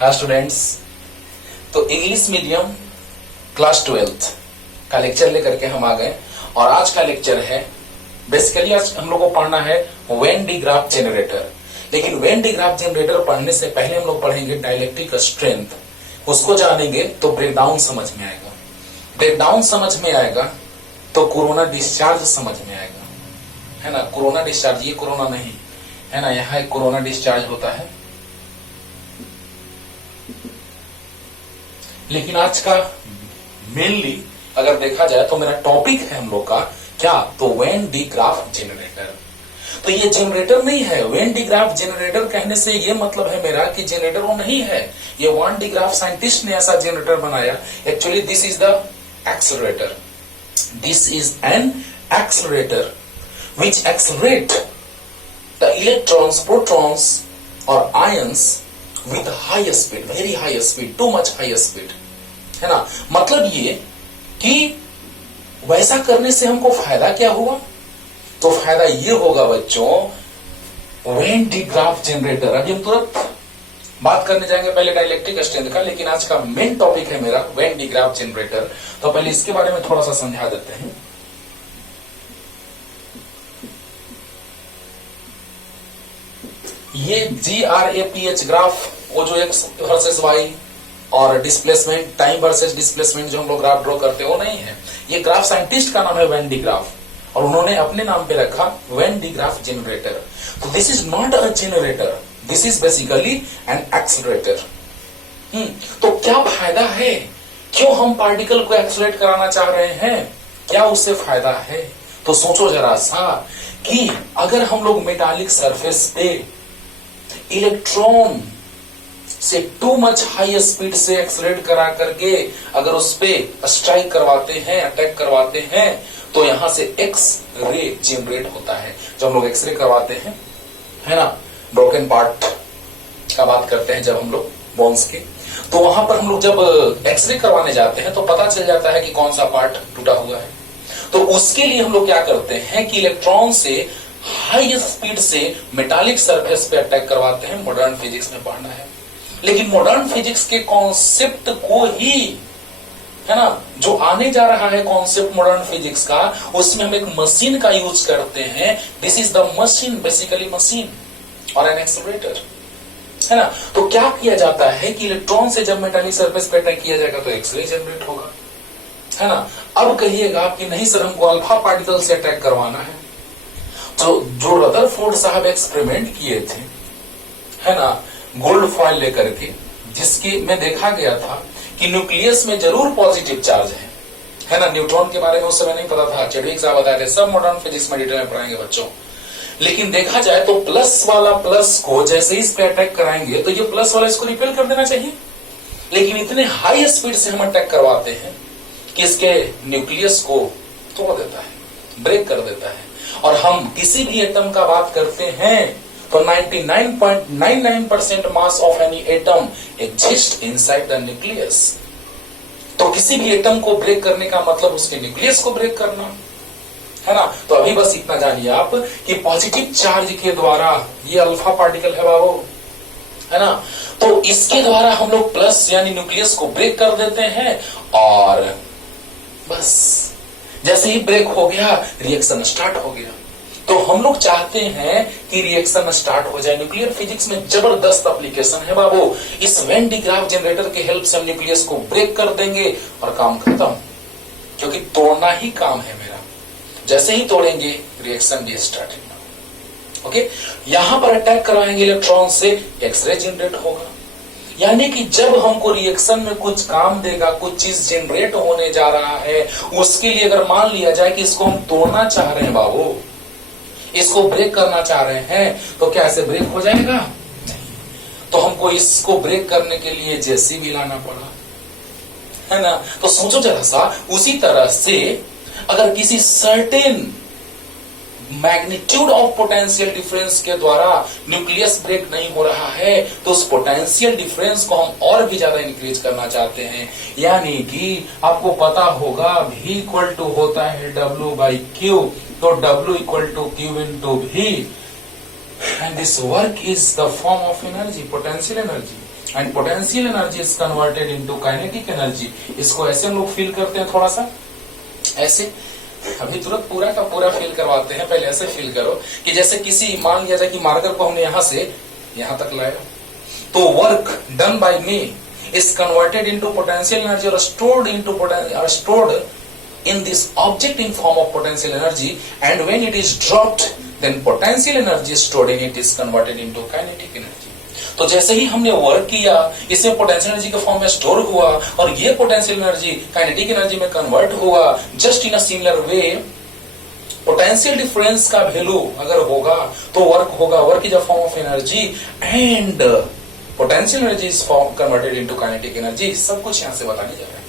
हाँ स्टूडेंट्स, तो English medium class 12th का लेक्चर लेकर के हम आ गए और आज का लेक्चर है बेसिकली आज हम लोग को पढ़ना है वेन डी ग्राफ जनरेटर। लेकिन वेन डी ग्राफ जनरेटर पढ़ने से पहले हम लोग पढ़ेंगे डायलेक्ट्रिक स्ट्रेंथ, उसको जानेंगे तो ब्रेकडाउन समझ में आएगा। ब्रेकडाउन समझ में आएगा तो कोरोना डिस्चार्ज समझ में आएगा, है ना। कोरोना डिस्चार्ज, ये कोरोना नहीं है ना, यहाँ एक कोरोना डिस्चार्ज होता है। लेकिन आज का मेनली अगर देखा जाए तो मेरा टॉपिक है हम लोग का क्या, तो वेन डी ग्राफ जनरेटर। तो ये जनरेटर नहीं है, वेन डी ग्राफ जनरेटर कहने से ये मतलब है मेरा कि जनरेटर वो नहीं है, ये वेन डी ग्राफ साइंटिस्ट ने ऐसा जनरेटर बनाया। Actually this is the accelerator, this is an accelerator which accelerate the electrons, protons or ions with high speed, very high speed, too much high speed, है ना। मतलब ये कि वैसा करने से हमको फायदा क्या हुआ, तो फायदा ये होगा बच्चों वेन डी ग्राफ जनरेटर। अभी हम तुरंत बात करने जाएंगे पहले डायलेक्ट्रिक स्ट्रेंथ का, लेकिन आज का मेन टॉपिक है मेरा वेन डी ग्राफ जनरेटर। तो पहले इसके बारे में थोड़ा सा समझा देते हैं। ये GRAPH ग्राफ, वो जो एक्स वर्सेस वाई और डिस्प्लेसमेंट, टाइम वर्सेस डिस्प्लेसमेंट जो हम लोग ग्राफ ड्रॉ करते हैं वो नहीं है। ये ग्राफ साइंटिस्ट का नाम है वेन डी ग्राफ और उन्होंने अपने नाम पे रखा वेन डी ग्राफ जनरेटर। तो this is not a generator, this is basically an accelerator. तो क्या फायदा है, क्यों हम पार्टिकल को एक्सेलरेट कराना चाह रहे हैं, क्या उससे फायदा है। तो सोचो जरा सा कि अगर हम लोग मेटालिक सरफेस पे इलेक्ट्रॉन से टू मच हाई स्पीड से एक्सलेट करा करके अगर उस पे स्ट्राइक करवाते हैं, अटैक करवाते हैं, तो यहां से एक्स रे जनरेट होता है। जब हम लोग एक्सरे करवाते हैं, है ना, ब्रोकन पार्ट का बात करते हैं जब हम लोग बोन्स के, तो वहां पर हम लोग जब एक्सरे करवाने जाते हैं तो पता चल जाता है कि कौन सा पार्ट टूटा हुआ है। तो उसके लिए हम लोग क्या करते हैं कि इलेक्ट्रॉन से हाई स्पीड से मेटालिक सरफेस पे अटैक करवाते हैं। मॉडर्न फिजिक्स में पढ़ना है, लेकिन मॉडर्न फिजिक्स के कॉन्सेप्ट को ही, है ना, जो आने जा रहा है कॉन्सेप्ट मॉडर्न फिजिक्स का, उसमें हम एक मशीन का यूज करते हैं। This is the machine, basically machine और एन एक्सेलरेटर, है ना। तो क्या किया जाता है कि इलेक्ट्रॉन से जब मेटालिक सरफेस पे अटैक किया जाएगा तो एक्सरे जनरेट होगा, है ना। अब कहिएगा कि नहीं सर हमको अल्फा पार्टिकल से अटैक करवाना है, तो जो रदरफोर्ड साहब एक्सपेरिमेंट किए थे, है ना, गोल्ड फॉइल लेकर के, जिसकी में देखा गया था कि न्यूक्लियस में जरूर पॉजिटिव चार्ज है ना। न्यूट्रॉन के बारे में उस समय नहीं पता था, चेडविक साहब बताए थे, सब मॉडर्न फिजिक्स में डिटेल में पढ़ाएंगे बच्चों। लेकिन देखा जाए तो प्लस वाला प्लस को जैसे ही इस पे अटैक कराएंगे तो ये प्लस वाला इसको रिपेल कर देना चाहिए, लेकिन इतने हाई स्पीड से हम अटैक करवाते हैं कि इसके न्यूक्लियस को तोड़ देता है, ब्रेक कर देता है। और हम किसी भी एटम का बात करते हैं तो 99.99% mass of any atom exist inside the nucleus. तो किसी भी एटम को ब्रेक करने का मतलब उसके न्यूक्लियस को ब्रेक करना, है ना। तो अभी बस इतना जानिए आप कि पॉजिटिव चार्ज के द्वारा, ये अल्फा पार्टिकल है बाबू, है ना, तो इसके द्वारा हम लोग प्लस यानी न्यूक्लियस को ब्रेक कर देते हैं और बस जैसे ही ब्रेक हो गया रिएक्शन स्टार्ट हो गया। तो हम लोग चाहते हैं कि रिएक्शन स्टार्ट हो जाए। न्यूक्लियर फिजिक्स में जबरदस्त एप्लीकेशन है बाबू। इस वेन डी ग्राफ जनरेटर के हेल्प से हम न्यूक्लियस को ब्रेक कर देंगे और काम खत्म, क्योंकि तोड़ना ही काम है मेरा। जैसे ही तोड़ेंगे रिएक्शन भी स्टार्ट। ओके, यहां पर अटैक कराएंगे इलेक्ट्रॉन से, एक्सरे जनरेट होगा। यानी कि जब हमको रिएक्शन में कुछ काम देगा, कुछ चीज जनरेट होने जा रहा है, उसके लिए अगर मान लिया जाए कि इसको हम तोड़ना चाह रहे हैं बाबू, इसको ब्रेक करना चाह रहे हैं, तो क्या ऐसे ब्रेक हो जाएगा? तो हमको इसको ब्रेक करने के लिए जेसीबी लाना पड़ा, है ना। तो सोचो जरा सा, उसी तरह से अगर किसी certain magnitude of potential difference के द्वारा न्यूक्लियस ब्रेक नहीं हो रहा है, तो उस पोटेंशियल डिफरेंस को हम और भी ज्यादा इंक्रीज करना चाहते हैं। यानी कि आपको पता होगा V इक्वल टू होता है W/Q, तो W equal to Q into V, and this work is the form of energy, potential energy. And potential energy is converted into kinetic energy. इसको ऐसे हम लोग फील करते हैं, थोड़ा सा ऐसे, अभी तुरंत पूरा का पूरा फील करवाते हैं, पहले ऐसे फील करो कि जैसे किसी, मान लिया जाए कि मार्कर को हमने यहां से यहां तक लाया, तो work done by me is converted into potential energy और stored in this object in form of potential energy, and when it is dropped then potential energy stored in it is converted into kinetic energy। तो जैसे ही हमने work किया, इसमें potential energy के form में store हुआ और ये पोटेंशियल एनर्जी काइनेटिक एनर्जी में कन्वर्ट हुआ। Just in a similar way potential difference का वैल्यू अगर होगा तो वर्क होगा, work is a form of energy and potential energy is converted into kinetic energy. सब कुछ यहां से बताने जा रहा है।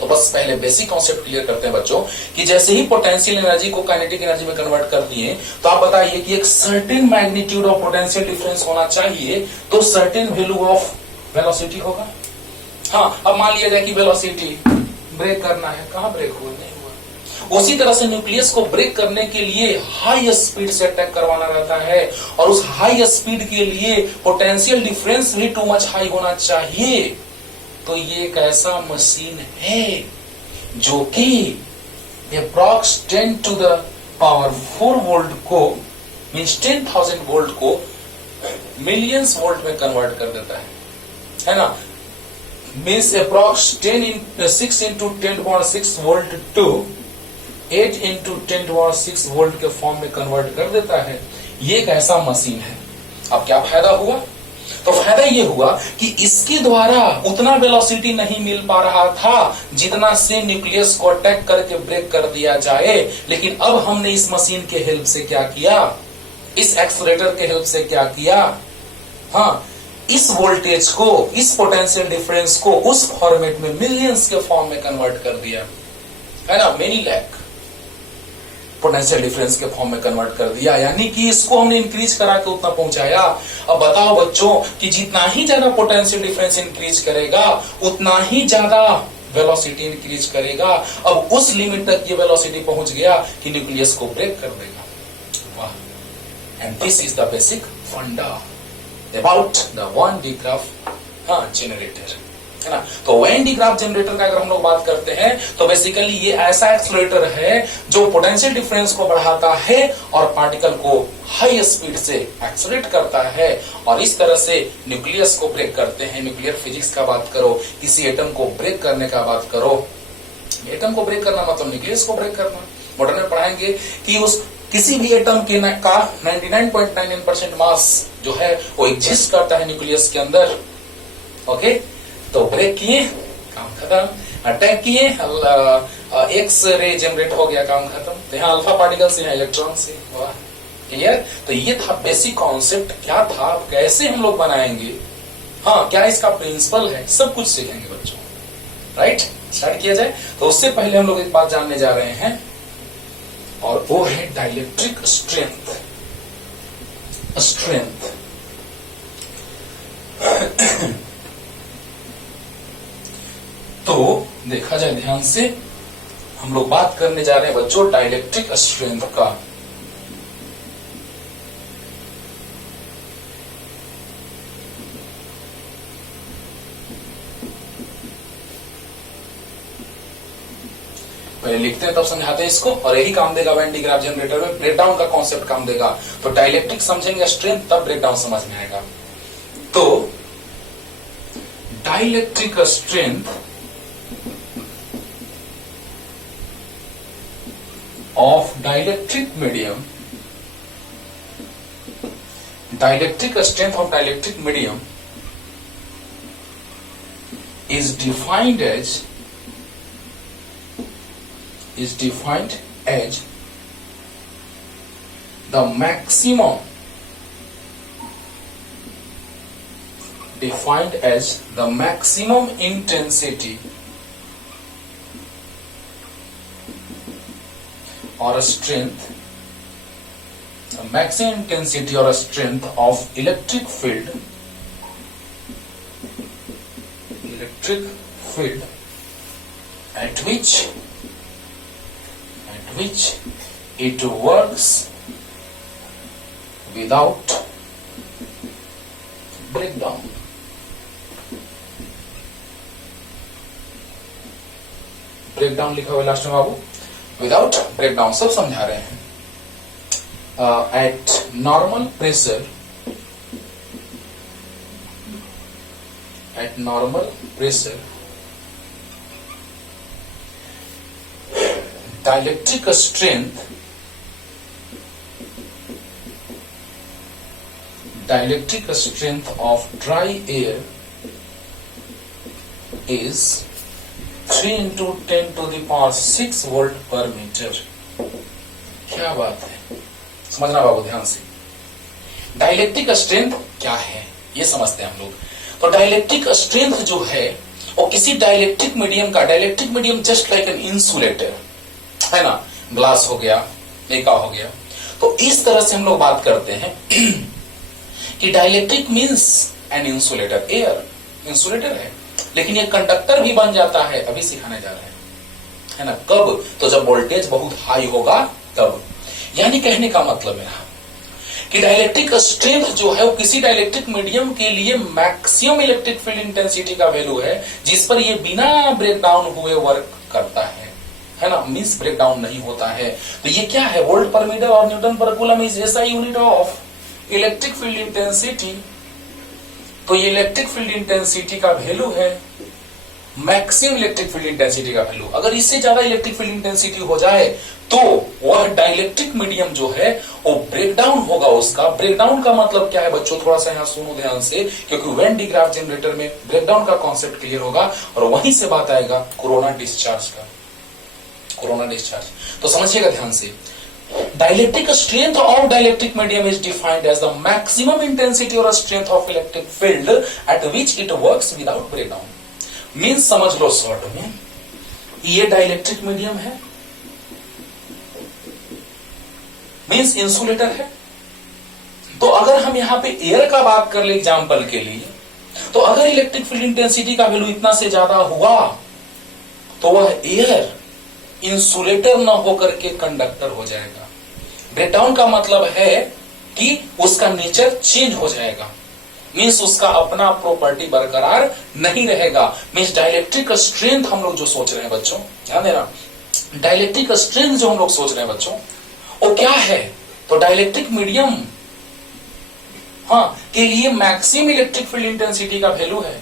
तो बस पहले बेसिक कॉन्सेप्ट क्लियर करते हैं बच्चों कि जैसे ही पोटेंशियल एनर्जी को काइनेटिक एनर्जी में कन्वर्ट कर दिए, तो आप बताइए कि एक certain magnitude of potential difference होना चाहिए, तो सर्टेन वैल्यू ऑफ वेलोसिटी होगा। हाँ, अब मान लिया जाए कि वेलोसिटी ब्रेक करना है, कहां ब्रेक हुआ, नहीं हुआ। उसी तरह से न्यूक्लियस को ब्रेक करने के लिए हाई स्पीड से अटैक करवाना रहता है, और उस हाई स्पीड के लिए पोटेंशियल डिफरेंस भी टू मच हाई होना चाहिए। तो ये एक ऐसा मशीन है जो कि approx 10 to the power 4 volt को, मीन्स 10,000 वोल्ट को मिलियंस वोल्ट में कन्वर्ट कर देता है ना। Means approx 6 into 10⁻6 volt to 8 into 10⁻6 volt के फॉर्म में कन्वर्ट कर देता है। ये एक ऐसा मशीन है। अब क्या फायदा हुआ? तो फायदा ये हुआ कि इसके द्वारा उतना वेलोसिटी नहीं मिल पा रहा था जितना से न्यूक्लियस को अटैक करके ब्रेक कर दिया जाए, लेकिन अब हमने इस मशीन के हेल्प से क्या किया, इस एक्सीलरेटर के हेल्प से क्या किया, हाँ, इस वोल्टेज को, इस पोटेंशियल डिफरेंस को उस फॉर्मेट में मिलियंस के फॉर्म में कन्वर्ट कर दिया है ना, मेनी लैख पोटेंशियल डिफरेंस के फॉर्म में कन्वर्ट कर दिया। यानी कि इसको हमने इंक्रीज करा के उतना पहुंचाया। अब बताओ बच्चों कि जितना ही ज्यादा पोटेंशियल डिफरेंस इंक्रीज करेगा उतना ही ज्यादा वेलोसिटी इंक्रीज करेगा। अब उस लिमिट तक ये वेलोसिटी पहुंच गया कि न्यूक्लियस को ब्रेक कर देगा। वाह। And this is the basic funda about the Van de Graaff generator, है ना। तो वैन डी ग्राफ जनरेटर का अगर हम लोग बात करते हैं तो बेसिकली ये ऐसा एक्सीलरेटर है जो पोटेंशियल डिफरेंस को बढ़ाता है और पार्टिकल को हाई स्पीड से एक्सीलरेट करता है, और इस तरह से न्यूक्लियस को ब्रेक करते हैं। न्यूक्लियर फिजिक्स का बात करो, किसी एटम को ब्रेक करने का बात करो, एटम को ब्रेक करना मतलब न्यूक्लियस को ब्रेक करना। मॉडर्न में पढ़ाएंगे कि उस किसी भी एटम के का 99.99% मास जो है वो एग्जिस्ट करता है न्यूक्लियस के अंदर। ओके, तो ब्रेक किए, काम खत्म। अटैक किए, एक्स रे जनरेट हो गया, काम खत्म। तो यहाँ अल्फा पार्टिकल्स, यहाँ इलेक्ट्रॉन से। वाह, क्लियर। तो ये था बेसिक कॉन्सेप्ट, क्या था, कैसे हम लोग बनाएंगे, हाँ, क्या इसका प्रिंसिपल है, सब कुछ सीखेंगे बच्चों। राइट, स्टार्ट किया जाए। तो उससे पहले हम लोग एक बात जानने जा रहे हैं, और वो है डाइलेक्ट्रिक स्ट्रेंथ। तो देखा जाए ध्यान से, हम लोग बात करने जा रहे हैं बच्चों डाइलेक्ट्रिक स्ट्रेंथ का। पहले लिखते हैं तब समझाते हैं इसको, और यही काम देगा वैन डी ग्राफ जनरेटर में, ब्रेकडाउन का कॉन्सेप्ट काम देगा। तो डाइलेक्ट्रिक समझेंगे स्ट्रेंथ, तब ब्रेकडाउन समझ में आएगा। तो dielectric strength of dielectric medium, dielectric strength of dielectric medium is defined as the maximum intensity or a strength, the maximum intensity or a strength of electric field at which it works without breakdown. Breakdown लिखा हुआ last में बाबू, without breakdown, सब समझा रहे हैं। Eight normal pressure, at normal pressure, dielectric strength of dry air is 3 into 10 to the power 6 volt per meter। क्या बात है, समझना बाबू ध्यान से। डाइलेक्ट्रिक स्ट्रेंथ क्या है ये समझते हैं हम लोग। तो डाइलेक्ट्रिक स्ट्रेंथ जो है वो किसी डाइलेक्ट्रिक मीडियम का, dielectric medium just like an insulator है ना, ग्लास हो गया, लेका हो गया। तो इस तरह से हम लोग बात करते हैं कि dielectric means an insulator, air insulator है, लेकिन ये कंडक्टर भी बन जाता है, अभी सिखाने जा रहे हैं, है ना। कब? तो जब वोल्टेज बहुत हाई होगा तब। यानी कहने का मतलब मेरा कि डाइलेक्ट्रिक स्ट्रेंथ जो है वो किसी डाइलेक्ट्रिक मीडियम के लिए मैक्सिमम इलेक्ट्रिक फील्ड इंटेंसिटी का वैल्यू है जिस पर ये बिना ब्रेकडाउन हुए वर्क करता है ना, मींस ब्रेकडाउन नहीं होता है। तो ये क्या है, वोल्ट पर मीटर और न्यूटन पर कूलम इज ऐसा unit of electric field intensity. तो ये इलेक्ट्रिक फील्ड इंटेंसिटी का वैल्यू है, मैक्सिमम इलेक्ट्रिक फील्ड इंटेंसिटी का वैल्यू। अगर इससे ज्यादा इलेक्ट्रिक फील्ड इंटेंसिटी हो जाए तो वह डाइलेक्ट्रिक मीडियम जो है वो ब्रेकडाउन होगा। उसका ब्रेकडाउन का मतलब क्या है बच्चों, थोड़ा सा यहां सुनो ध्यान से, क्योंकि वेन डी ग्राफ जनरेटर में ब्रेकडाउन का कॉन्सेप्ट क्लियर होगा और वहीं से बात आएगा कोरोना डिस्चार्ज का, कोरोना डिस्चार्ज। तो समझिएगा ध्यान से, dielectric strength of dielectric medium is defined as the maximum intensity और strength of electric field at which it works without breakdown. Means समझ लो शॉर्ट में, ये डाइलेक्ट्रिक मीडियम है, मीन्स इंसुलेटर है। तो अगर हम यहां पे एयर का बात कर ले एग्जांपल के लिए, तो अगर इलेक्ट्रिक फील्ड इंटेंसिटी का वैल्यू इतना से ज्यादा हुआ तो वह एयर इंसुलेटर ना होकर के कंडक्टर हो जाएगा। ब्रेकडाउन का मतलब है कि उसका नेचर चेंज हो जाएगा, मीन्स उसका अपना प्रॉपर्टी बरकरार नहीं रहेगा। मीन्स डाइलेक्ट्रिक स्ट्रेंथ हम लोग जो सोच रहे हैं बच्चों, ध्यान देना, डाइलेक्ट्रिक स्ट्रेंथ जो हम लोग सोच रहे हैं बच्चों वो क्या है, तो डाइलेक्ट्रिक मीडियम के लिए मैक्सिमम इलेक्ट्रिक फील्ड इंटेंसिटी का वैल्यू है,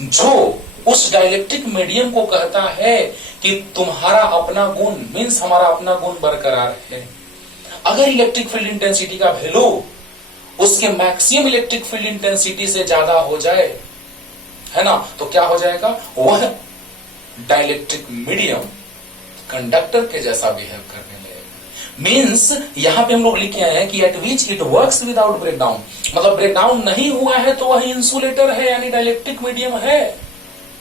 जो उस डाइलेक्ट्रिक मीडियम को कहता है कि तुम्हारा अपना गुण, मीन्स हमारा अपना गुण बरकरार है। अगर इलेक्ट्रिक फील्ड इंटेंसिटी का वैल्यू उसके मैक्सिमम इलेक्ट्रिक फील्ड इंटेंसिटी से ज्यादा हो जाए, है ना, तो क्या हो जाएगा, वह डाइलेक्ट्रिक मीडियम कंडक्टर के जैसा बिहेव करने लगेगा। मीन्स यहां पे हम लोग लिखे हैं कि eight which it works without breakdown, मतलब ब्रेकडाउन नहीं हुआ है तो वह इंसुलेटर है, यानी डाइलेक्ट्रिक मीडियम है।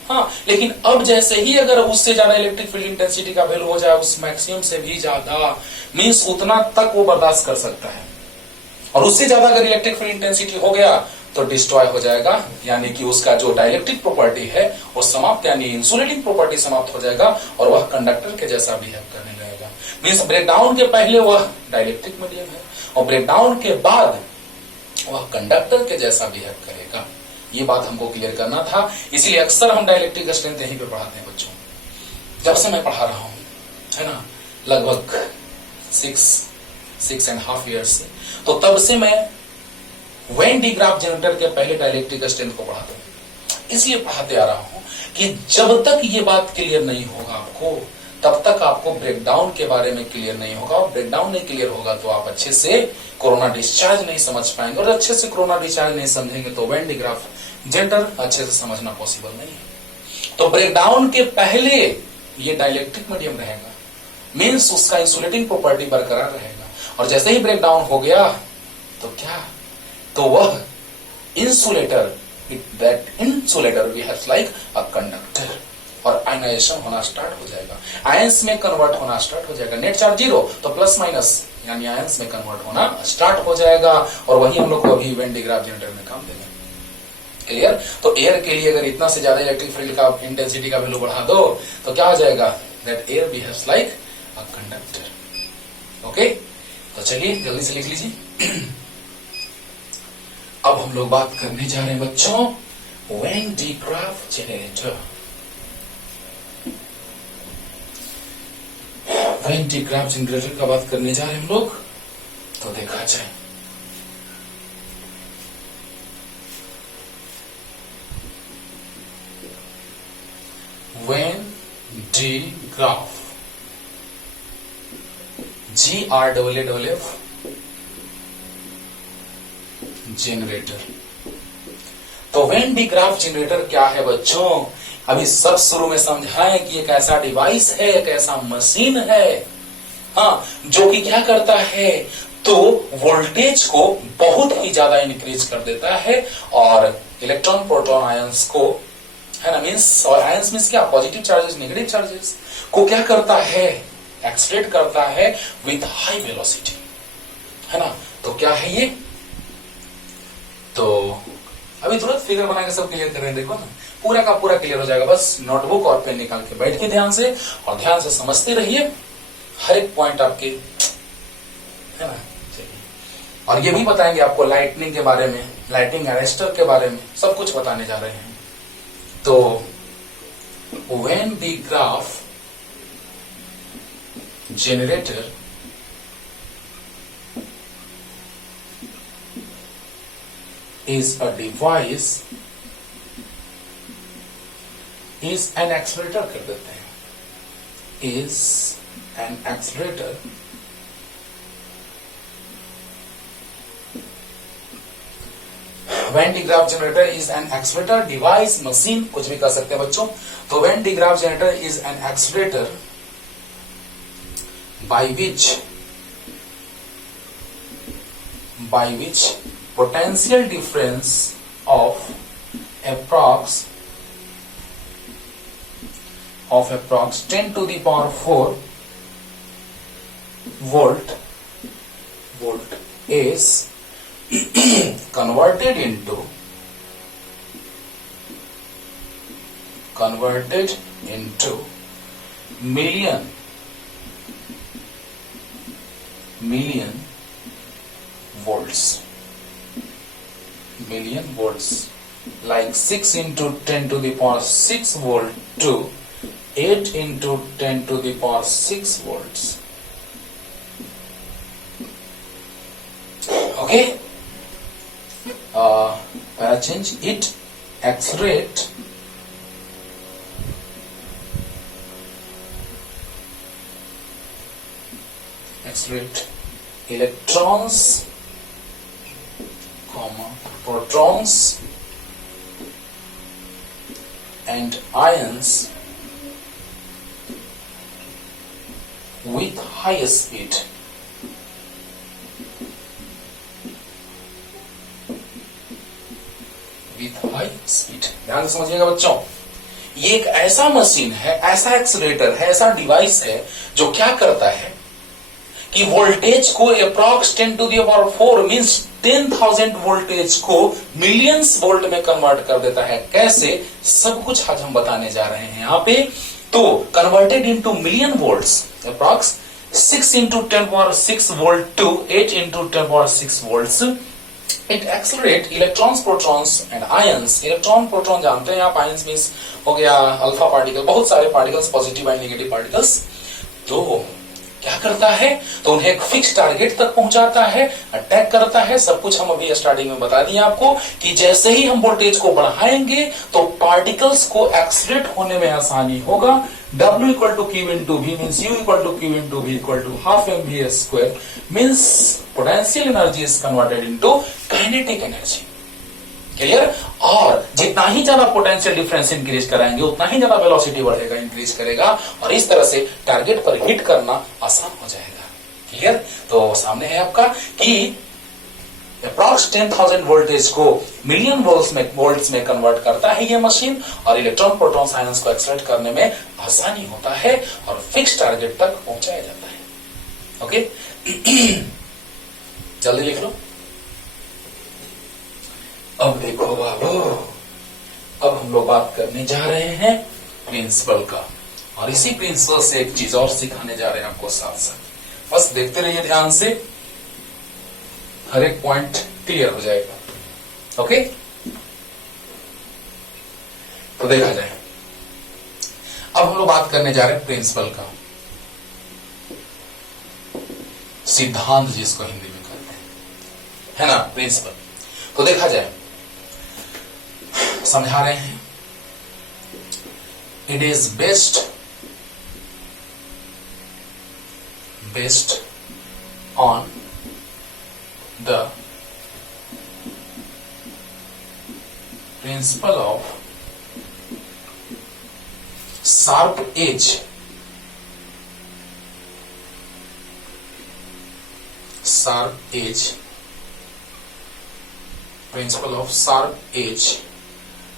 हाँ, लेकिन अब जैसे ही अगर उससे ज्यादा इलेक्ट्रिक फील्ड इंटेंसिटी का वैल्यू हो जाए, उस मैक्सिमम से भी ज्यादा, मीन्स उतना तक वो बर्दाश्त कर सकता है, और उससे ज्यादा अगर इलेक्ट्रिक फील्ड इंटेंसिटी हो गया तो डिस्ट्रॉय हो जाएगा, यानी कि उसका जो डाइलेक्ट्रिक प्रॉपर्टी है वो समाप्त, यानी इंसुलेटिंग प्रॉपर्टी समाप्त हो जाएगा और वह कंडक्टर के जैसा बिहेव करने लगेगा। मीन्स ब्रेकडाउन के पहले वह डाइलेक्ट्रिक मीडियम है और ब्रेकडाउन के बाद वह कंडक्टर के जैसा बिहेव करेगा। ये बात हमको क्लियर करना था, इसीलिए अक्सर हम डाइलेक्ट्रिक स्ट्रेंथ यहीं पे पढ़ाते हैं बच्चों। जब से मैं पढ़ा रहा हूं, है ना, लगभग 6.5 ईयर्स से, तो तब से मैं वेन डी ग्राफ जनरेटर के पहले डाइलेक्ट्रिक स्ट्रेंथ को पढ़ाता हूं। इसलिए पढ़ाते आ रहा हूं कि जब तक ये बात क्लियर नहीं होगा आपको, तब तक आपको ब्रेकडाउन के बारे में क्लियर नहीं होगा, और ब्रेकडाउन नहीं क्लियर होगा तो आप अच्छे से कोरोना डिस्चार्ज नहीं समझ पाएंगे, और अच्छे से कोरोना डिस्चार्ज नहीं समझेंगे तो वेन डी ग्राफ जनरेटर अच्छे से समझना पॉसिबल नहीं है। तो ब्रेकडाउन के पहले ये डाइलेक्ट्रिक मीडियम रहेगा, मीन्स उसका इंसुलेटिंग प्रॉपर्टी बरकरार रहेगा, और जैसे ही ब्रेकडाउन हो गया तो क्या, तो वह insulator, that insulator behaves like a conductor, और आयनाइजेशन होना स्टार्ट हो जाएगा, आयंस में कन्वर्ट होना स्टार्ट हो जाएगा। नेट चार्ज 0 तो प्लस माइनस यानी आयंस में कन्वर्ट होना स्टार्ट हो जाएगा, और वही हम लोग को अभी वेन डी ग्राफ जनरेटर में काम देगा। क्लियर? तो एयर के लिए अगर इतना से ज्यादा इलेक्ट्रिक फील्ड का इंटेंसिटी का वैल्यू बढ़ा दो तो क्या हो जाएगा, that air behaves like a conductor. Okay, तो चलिए जल्दी से लिख लीजिए। अब हम लोग बात करने जा रहे हैं बच्चों when de Graaff generator. Anti graph generator का बात करने जा रहे हैं हम लोग, तो देखा जाए। When de graph, GRAAF generator. तो वेन डी ग्राफ जनरेटर क्या है बच्चों? अभी सब शुरू में समझाएं कि एक ऐसा डिवाइस है, एक ऐसा मशीन है, हाँ, जो कि क्या करता है, तो वोल्टेज को बहुत ही ज्यादा इंक्रीज कर देता है और इलेक्ट्रॉन प्रोटॉन आयंस को, है ना, मीन्स, और आयंस मीन्स क्या, पॉजिटिव चार्जेस नेगेटिव चार्जेस को क्या करता है, एक्सलेट करता है विथ हाई वेलोसिटी, है ना। तो क्या है ये? तो अभी तुरंत फिगर बना के सब क्लियर कर रहे हैं, देखो ना, पूरा का पूरा क्लियर हो जाएगा। बस नोटबुक और पेन निकाल के बैठ के ध्यान से, और ध्यान से समझते रहिए हर एक पॉइंट आपके, है ना। चलिए, और ये भी बताएंगे आपको लाइटनिंग के बारे में, लाइटिंग अरेस्टर के बारे में, सब कुछ बताने जा रहे हैं। तो when the graph generator is a device, is an accelerator कर देते हैं, is an accelerator when the graph generator is an accelerator device, machine, कुछ भी कर सकते हैं बच्चों। तो when the graph generator is an accelerator by which potential difference of approx 10 to the power 4 volt is converted into million volts, like 6 into 10 to the power 6 volt to 8 into 10 to the power 6 volts. Okay, change it, accelerate electrons, protons and ions with high speed. ध्यान से समझिएगा बच्चों, ये एक ऐसा machine है, ऐसा accelerator है, ऐसा डिवाइस है जो क्या करता है कि वोल्टेज को approx 10 to the power 4 means 10,000 voltage को मिलियंस वोल्ट में कन्वर्ट कर देता है। कैसे, सब कुछ आज हम बताने जा रहे हैं यहाँ पे। तो converted into million volts, approx 6 into 10 power 6 volt to 8 into 10 power 6 volts. It accelerate electrons, protons and ions. Electron proton जानते हैं आप, आयंस मीन्स हो गया अल्फा पार्टिकल, बहुत सारे particles, positive and negative particles. तो क्या करता है, तो उन्हें एक फिक्स टारगेट तक पहुंचाता है, अटैक करता है। सब कुछ हम अभी स्टार्टिंग में बता दिए आपको कि जैसे ही हम वोल्टेज को बढ़ाएंगे तो पार्टिकल्स को एक्सीलरेट होने में आसानी होगा। W equal to Q into V means U equal to Q into V equal to half mv square means potential energy is converted into kinetic energy. Clear? और जितना ही ज्यादा पोटेंशियल डिफरेंस इंक्रीज कराएंगे उतना ही ज्यादा वेलोसिटी बढ़ेगा, increase करेगा, और इस तरह से टारगेट पर हिट करना आसान हो जाएगा। क्लियर? तो सामने है आपका कि अप्रॉक्स 10,000 वोल्टेज को मिलियन वोल्ट्स में कन्वर्ट करता है ये मशीन, और इलेक्ट्रॉन प्रोटॉन्स आयंस को एक्सलेट करने में आसानी होता है और फिक्स टारगेट तक पहुंचाया जाता है। ओके, जल्दी लिख लो। अब देखो बाबू, अब हम लोग बात करने जा रहे हैं प्रिंसिपल का, और इसी प्रिंसिपल से एक चीज और सिखाने जा रहे हैं आपको साथ साथ। बस देखते रहिए ध्यान से, हर एक पॉइंट क्लियर हो जाएगा। ओके, तो देखा जाए, अब हम लोग बात करने जा रहे हैं प्रिंसिपल का। सिद्धांत जिसको हिंदी में कहते हैं, है ना, प्रिंसिपल। तो देखा जाए, समझा रहे हैं, it is based on the principle of sharp edge, principle of sharp edge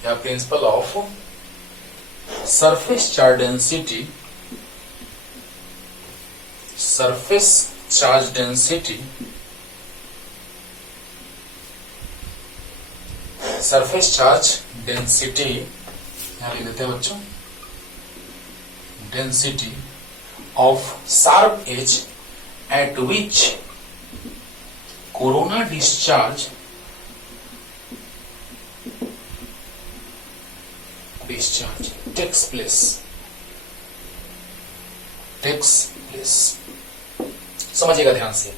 या principle of surface charge density, surface charge density यहां लिख देते हैं बच्चों, density of sharp edge at which corona discharge takes place. समझिएगा ध्यान से,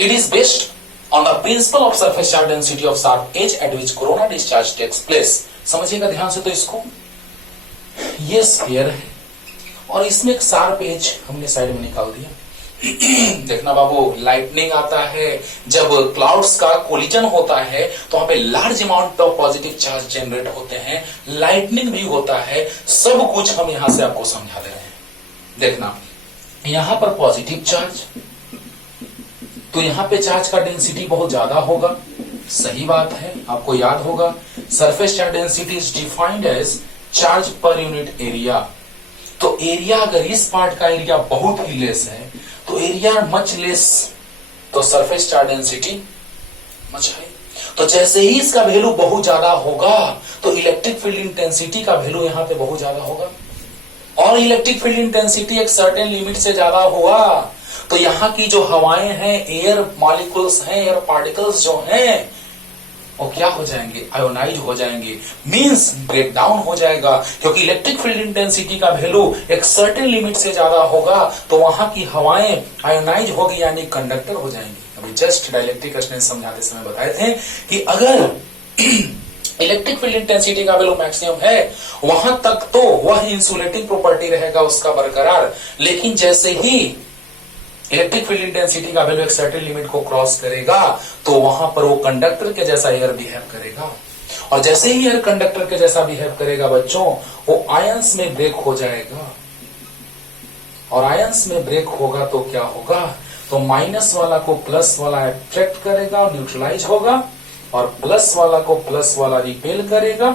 it is based on the principle of surface charge density of sharp edge at which corona discharge takes place. समझिएगा ध्यान से। तो इसको ये स्फीयर है और इसमें एक शार्प एज हमने साइड में निकाल दिया। देखना बाबू, लाइटनिंग आता है, जब क्लाउड्स का कोलिजन होता है तो वहां पे large amount of positive charge generate होते हैं, लाइटनिंग भी होता है, सब कुछ हम यहां से आपको समझा दे रहे हैं। देखना, यहां पर पॉजिटिव चार्ज, तो यहां पे चार्ज का डेंसिटी बहुत ज्यादा होगा, सही बात है, आपको याद होगा surface charge density is defined as charge per unit area. तो एरिया, अगर इस पार्ट का एरिया बहुत ही लेस है तो एरिया मच लेस, तो surface charge density much high. तो जैसे ही इसका वैल्यू बहुत ज्यादा होगा तो इलेक्ट्रिक फील्ड इंटेंसिटी का वैल्यू यहां पे बहुत ज्यादा होगा, और इलेक्ट्रिक फील्ड इंटेंसिटी एक सर्टेन लिमिट से ज्यादा हुआ तो यहां की जो हवाएं हैं, एयर मॉलिक्यूल्स हैं, एयर पार्टिकल्स जो हैं, वो क्या हो जाएंगे, आयोनाइज हो जाएंगे, मींस ब्रेक डाउन हो जाएगा, क्योंकि इलेक्ट्रिक फील्ड इंटेंसिटी का वैल्यू एक सर्टेन लिमिट से ज्यादा होगा तो वहां की हवाएं आयोनाइज होगी, यानी कंडक्टर हो जाएंगी। अभी जस्ट डाइलेक्ट्रिक स्ट्रेंथ समझाते समय बताए थे कि अगर इलेक्ट्रिक फील्ड इंटेंसिटी का वैल्यू मैक्सिमम है वहां तक तो वह इंसुलेटिंग प्रॉपर्टी रहेगा उसका बरकरार, लेकिन जैसे ही इलेक्ट्रिक फील्ड इंटेंसिटी का वैल्यू एक सर्टेन लिमिट को क्रॉस करेगा तो वहां पर वो कंडक्टर के जैसा एयर बिहेव करेगा, और जैसे ही एयर कंडक्टर के जैसा बिहेव करेगा बच्चों, वो आयंस में ब्रेक हो जाएगा, और आयंस में ब्रेक होगा तो क्या होगा, तो माइनस वाला को प्लस वाला अट्रैक्ट करेगा और न्यूट्रलाइज होगा, और प्लस वाला को प्लस वाला रिपेल करेगा,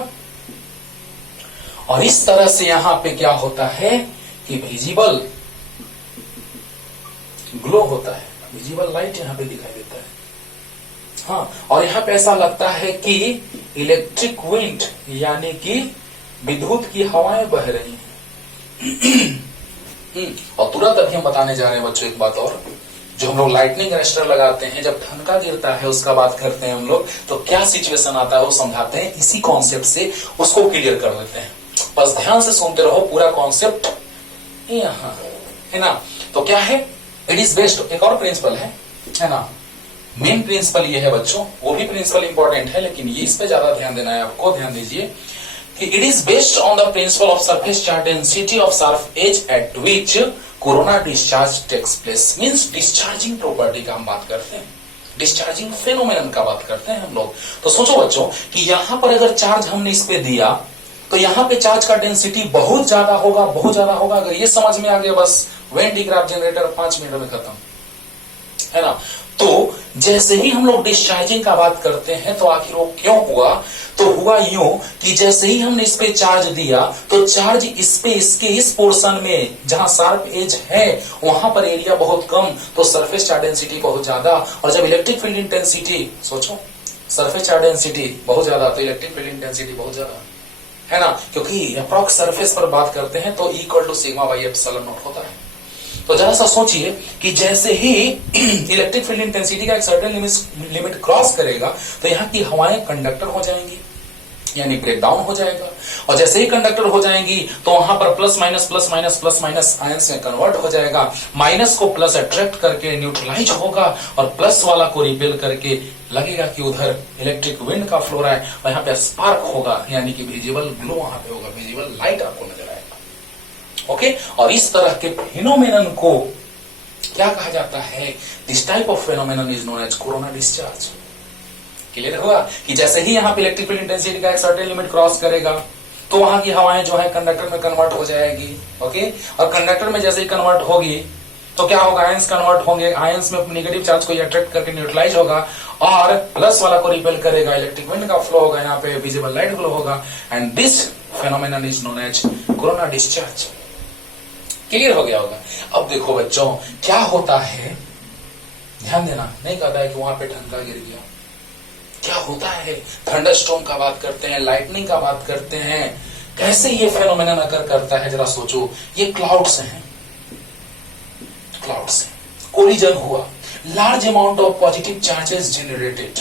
और इस तरह से यहां पे क्या होता है कि विजिबल ग्लो होता है, विजिबल लाइट यहां पे दिखाई देता है। हाँ, और यहां पे ऐसा लगता है कि इलेक्ट्रिक विंड यानी कि विद्युत की हवाएं बह रही हैं। और तुरंत अभी हम बताने जा रहे हैं बच्चों एक बात और, जो हम लोग लाइटनिंग रजिस्टर लगाते हैं, जब ठनका गिरता है उसका बात करते हैं हम लोग, तो क्या सिचुएशन आता है वो समझाते हैं, इसी कॉन्सेप्ट से उसको क्लियर कर देते हैं। बस ध्यान से सुनते रहो, पूरा कॉन्सेप्ट यहां है ना। तो क्या है, इट इज बेस्ड, एक और प्रिंसिपल है ना, मेन प्रिंसिपल ये है बच्चों, वो भी प्रिंसिपल इंपॉर्टेंट है लेकिन ये इस पे ज्यादा ध्यान देना है आपको। ध्यान दीजिए कि it is based on the principle of surface charge density of sharp edge at which corona discharge takes place. Means discharging property का हम बात करते हैं, डिस्चार्जिंग फेनोमेनन का बात करते हैं हम लोग। तो सोचो बच्चों कि यहां पर अगर चार्ज हमने इस पे दिया तो यहां पे चार्ज का डेंसिटी बहुत ज्यादा होगा, बहुत ज्यादा होगा। अगर ये समझ में आ गया बस वेन डिग्राफ जनरेटर 5 मिनट में खत्म, है ना। तो जैसे ही हम लोग डिस्चार्जिंग का बात करते हैं तो आखिर वो क्यों हुआ, तो हुआ यूं कि जैसे ही हमने इस पे चार्ज दिया तो चार्ज इस पे, इसके इस पोर्शन में जहां शार्प एज है वहां पर एरिया बहुत कम, तो सरफेस चार्ज डेंसिटी बहुत ज्यादा। और जब इलेक्ट्रिक फील्ड इंटेंसिटी, सोचो सरफेस चार्ज डेंसिटी बहुत ज्यादा तो इलेक्ट्रिक फील्ड इंटेंसिटी बहुत ज्यादा, है ना, क्योंकि अप्रॉक्स सरफेस पर बात करते हैं तो equal to sigma by epsilon naught होता है। तो जरा सा सोचिए कि जैसे ही इलेक्ट्रिक फील्ड इंटेंसिटी का एक सर्टेन लिमिट क्रॉस करेगा तो यहाँ की हवाएं कंडक्टर हो जाएंगी, यानी ब्रेक डाउन हो जाएगा। और जैसे ही कंडक्टर हो जाएंगी तो वहां पर प्लस माइनस आयंस में कन्वर्ट हो जाएगा। माइनस को प्लस अट्रैक्ट करके न्यूट्रलाइज होगा और प्लस वाला को रिपेल करके लगेगा कि उधर इलेक्ट्रिक विंड का फ्लो रहा है और यहाँ पे स्पार्क होगा, यानी कि विजिबल ग्लो वहां पे होगा, विजिबल लाइट आपको नजर आएगा। ओके, और इस तरह के फिनोमेनन को क्या कहा जाता है? This type of phenomenon is known as corona discharge. Clear हुआ कि जैसे ही यहाँ पे इलेक्ट्रिक फील्ड इंटेंसिटी का एक सर्टेन लिमिट क्रॉस करेगा तो वहां की हवाएं जो है कंडक्टर में कन्वर्ट हो जाएगी। ओके, और कंडक्टर में जैसे ही कन्वर्ट होगी तो क्या होगा? आयंस कन्वर्ट होंगे, आयंस में नेगेटिव चार्ज को अट्रैक्ट करके न्यूट्रलाइज होगा और प्लस वाला को रिपेल करेगा, इलेक्ट्रिक विंड का फ्लो होगा, यहाँ पे विजिबल लाइट फ्लो होगा and this phenomenon is known as corona discharge. Clear हो गया होगा। अब देखो बच्चों क्या होता है, ध्यान देना, नहीं कहता है कि वहां पे ठनका गिर गया, क्या होता है? थंडरस्टॉर्म का बात करते हैं, लाइटनिंग का बात करते हैं, कैसे ये फेनोमेनन अकर करता है जरा सोचो। ये क्लाउड्स हैं, क्लाउड्स हैं, कोलिजन हुआ, large amount of positive charges generated.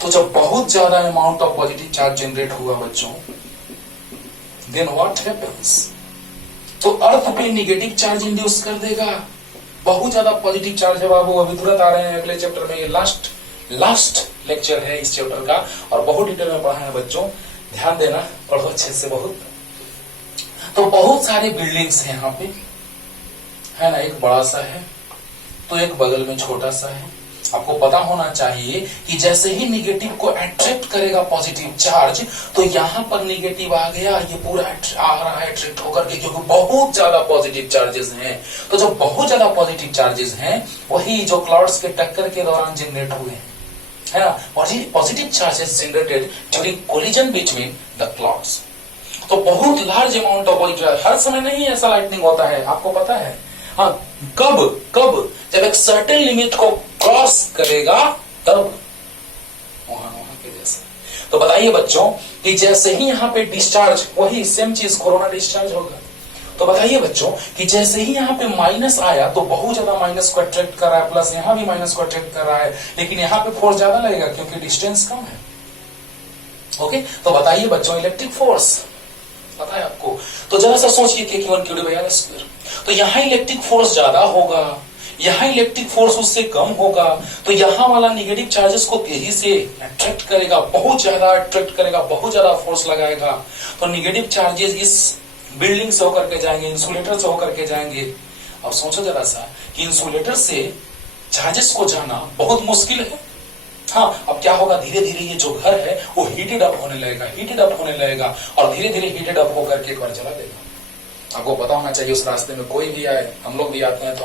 तो जब बहुत ज्यादा amount of positive charge generate हुआ बच्चों, देन व्हाट हैपेंस? तो अर्थ पे निगेटिव चार्ज इंड्यूस कर देगा। बहुत ज्यादा पॉजिटिव चार्ज है बाबू, अभी तुरंत आ रहे हैं अगले चैप्टर में, ये लास्ट लेक्चर है इस चैप्टर का और बहुत डिटेल में पढ़ा है बच्चों, ध्यान देना, पढ़ो अच्छे से बहुत। तो बहुत सारे बिल्डिंग्स हैं यहाँ पे, है ना, एक बड़ा सा है तो एक बगल में छोटा सा है। आपको पता होना चाहिए कि जैसे ही निगेटिव को अट्रैक्ट करेगा पॉजिटिव चार्ज तो यहां पर निगेटिव आ गया, ये पूरा आ रहा है अट्रैक्ट होकर के, क्योंकि बहुत ज्यादा पॉजिटिव चार्जेस हैं। तो जब बहुत ज्यादा पॉजिटिव चार्जेस हैं वही जो क्लाउड्स के टक्कर के दौरान जनरेट हुए हैं, है ना, positive charges generated during collision between the clouds. तो बहुत लार्ज अमाउंट ऑफ पॉजिटिव, हर समय नहीं ऐसा लाइटनिंग होता है, आपको पता है। हाँ, कब जब एक सर्टेन लिमिट को क्रॉस करेगा तब वहां के जैसा। तो बताइए बच्चों कि जैसे ही यहाँ पे डिस्चार्ज, वही सेम चीज कोरोना डिस्चार्ज होगा। तो बताइए बच्चों कि जैसे ही यहाँ पे माइनस आया तो बहुत ज्यादा माइनस को अट्रैक्ट कर रहा है, प्लस यहाँ भी माइनस को अट्रैक्ट कर रहा है, लेकिन यहाँ पे फोर्स ज्यादा लगेगा क्योंकि डिस्टेंस कम है। ओके, तो बताइए बच्चों इलेक्ट्रिक फोर्स पता है आपको? तो जरा सा सोचिए K1 Q2/r²। तो यहाँ इलेक्ट्रिक फोर्स ज्यादा होगा, यहाँ इलेक्ट्रिक फोर्स उससे कम होगा, तो यहाँ वाला निगेटिव चार्जेस को तेजी से अट्रैक्ट करेगा, बहुत ज्यादा अट्रैक्ट करेगा, बहुत ज्यादा फोर्स लगाएगा। तो निगेटिव चार्जेस इस बिल्डिंग से होकर के जाएंगे, इंसुलेटर से होकर के जाएंगे। अब सोचो जरा सा कि इंसुलेटर से चार्जेस को जाना बहुत मुश्किल है। हाँ, अब क्या होगा, धीरे धीरे ये जो घर है वो हीटेड अप होने लगेगा और धीरे धीरे हीटेड अप होकर के एक बार जला देगा। आपको पता होना चाहिए उस रास्ते में कोई भी आए, हम लोग भी आते हैं तो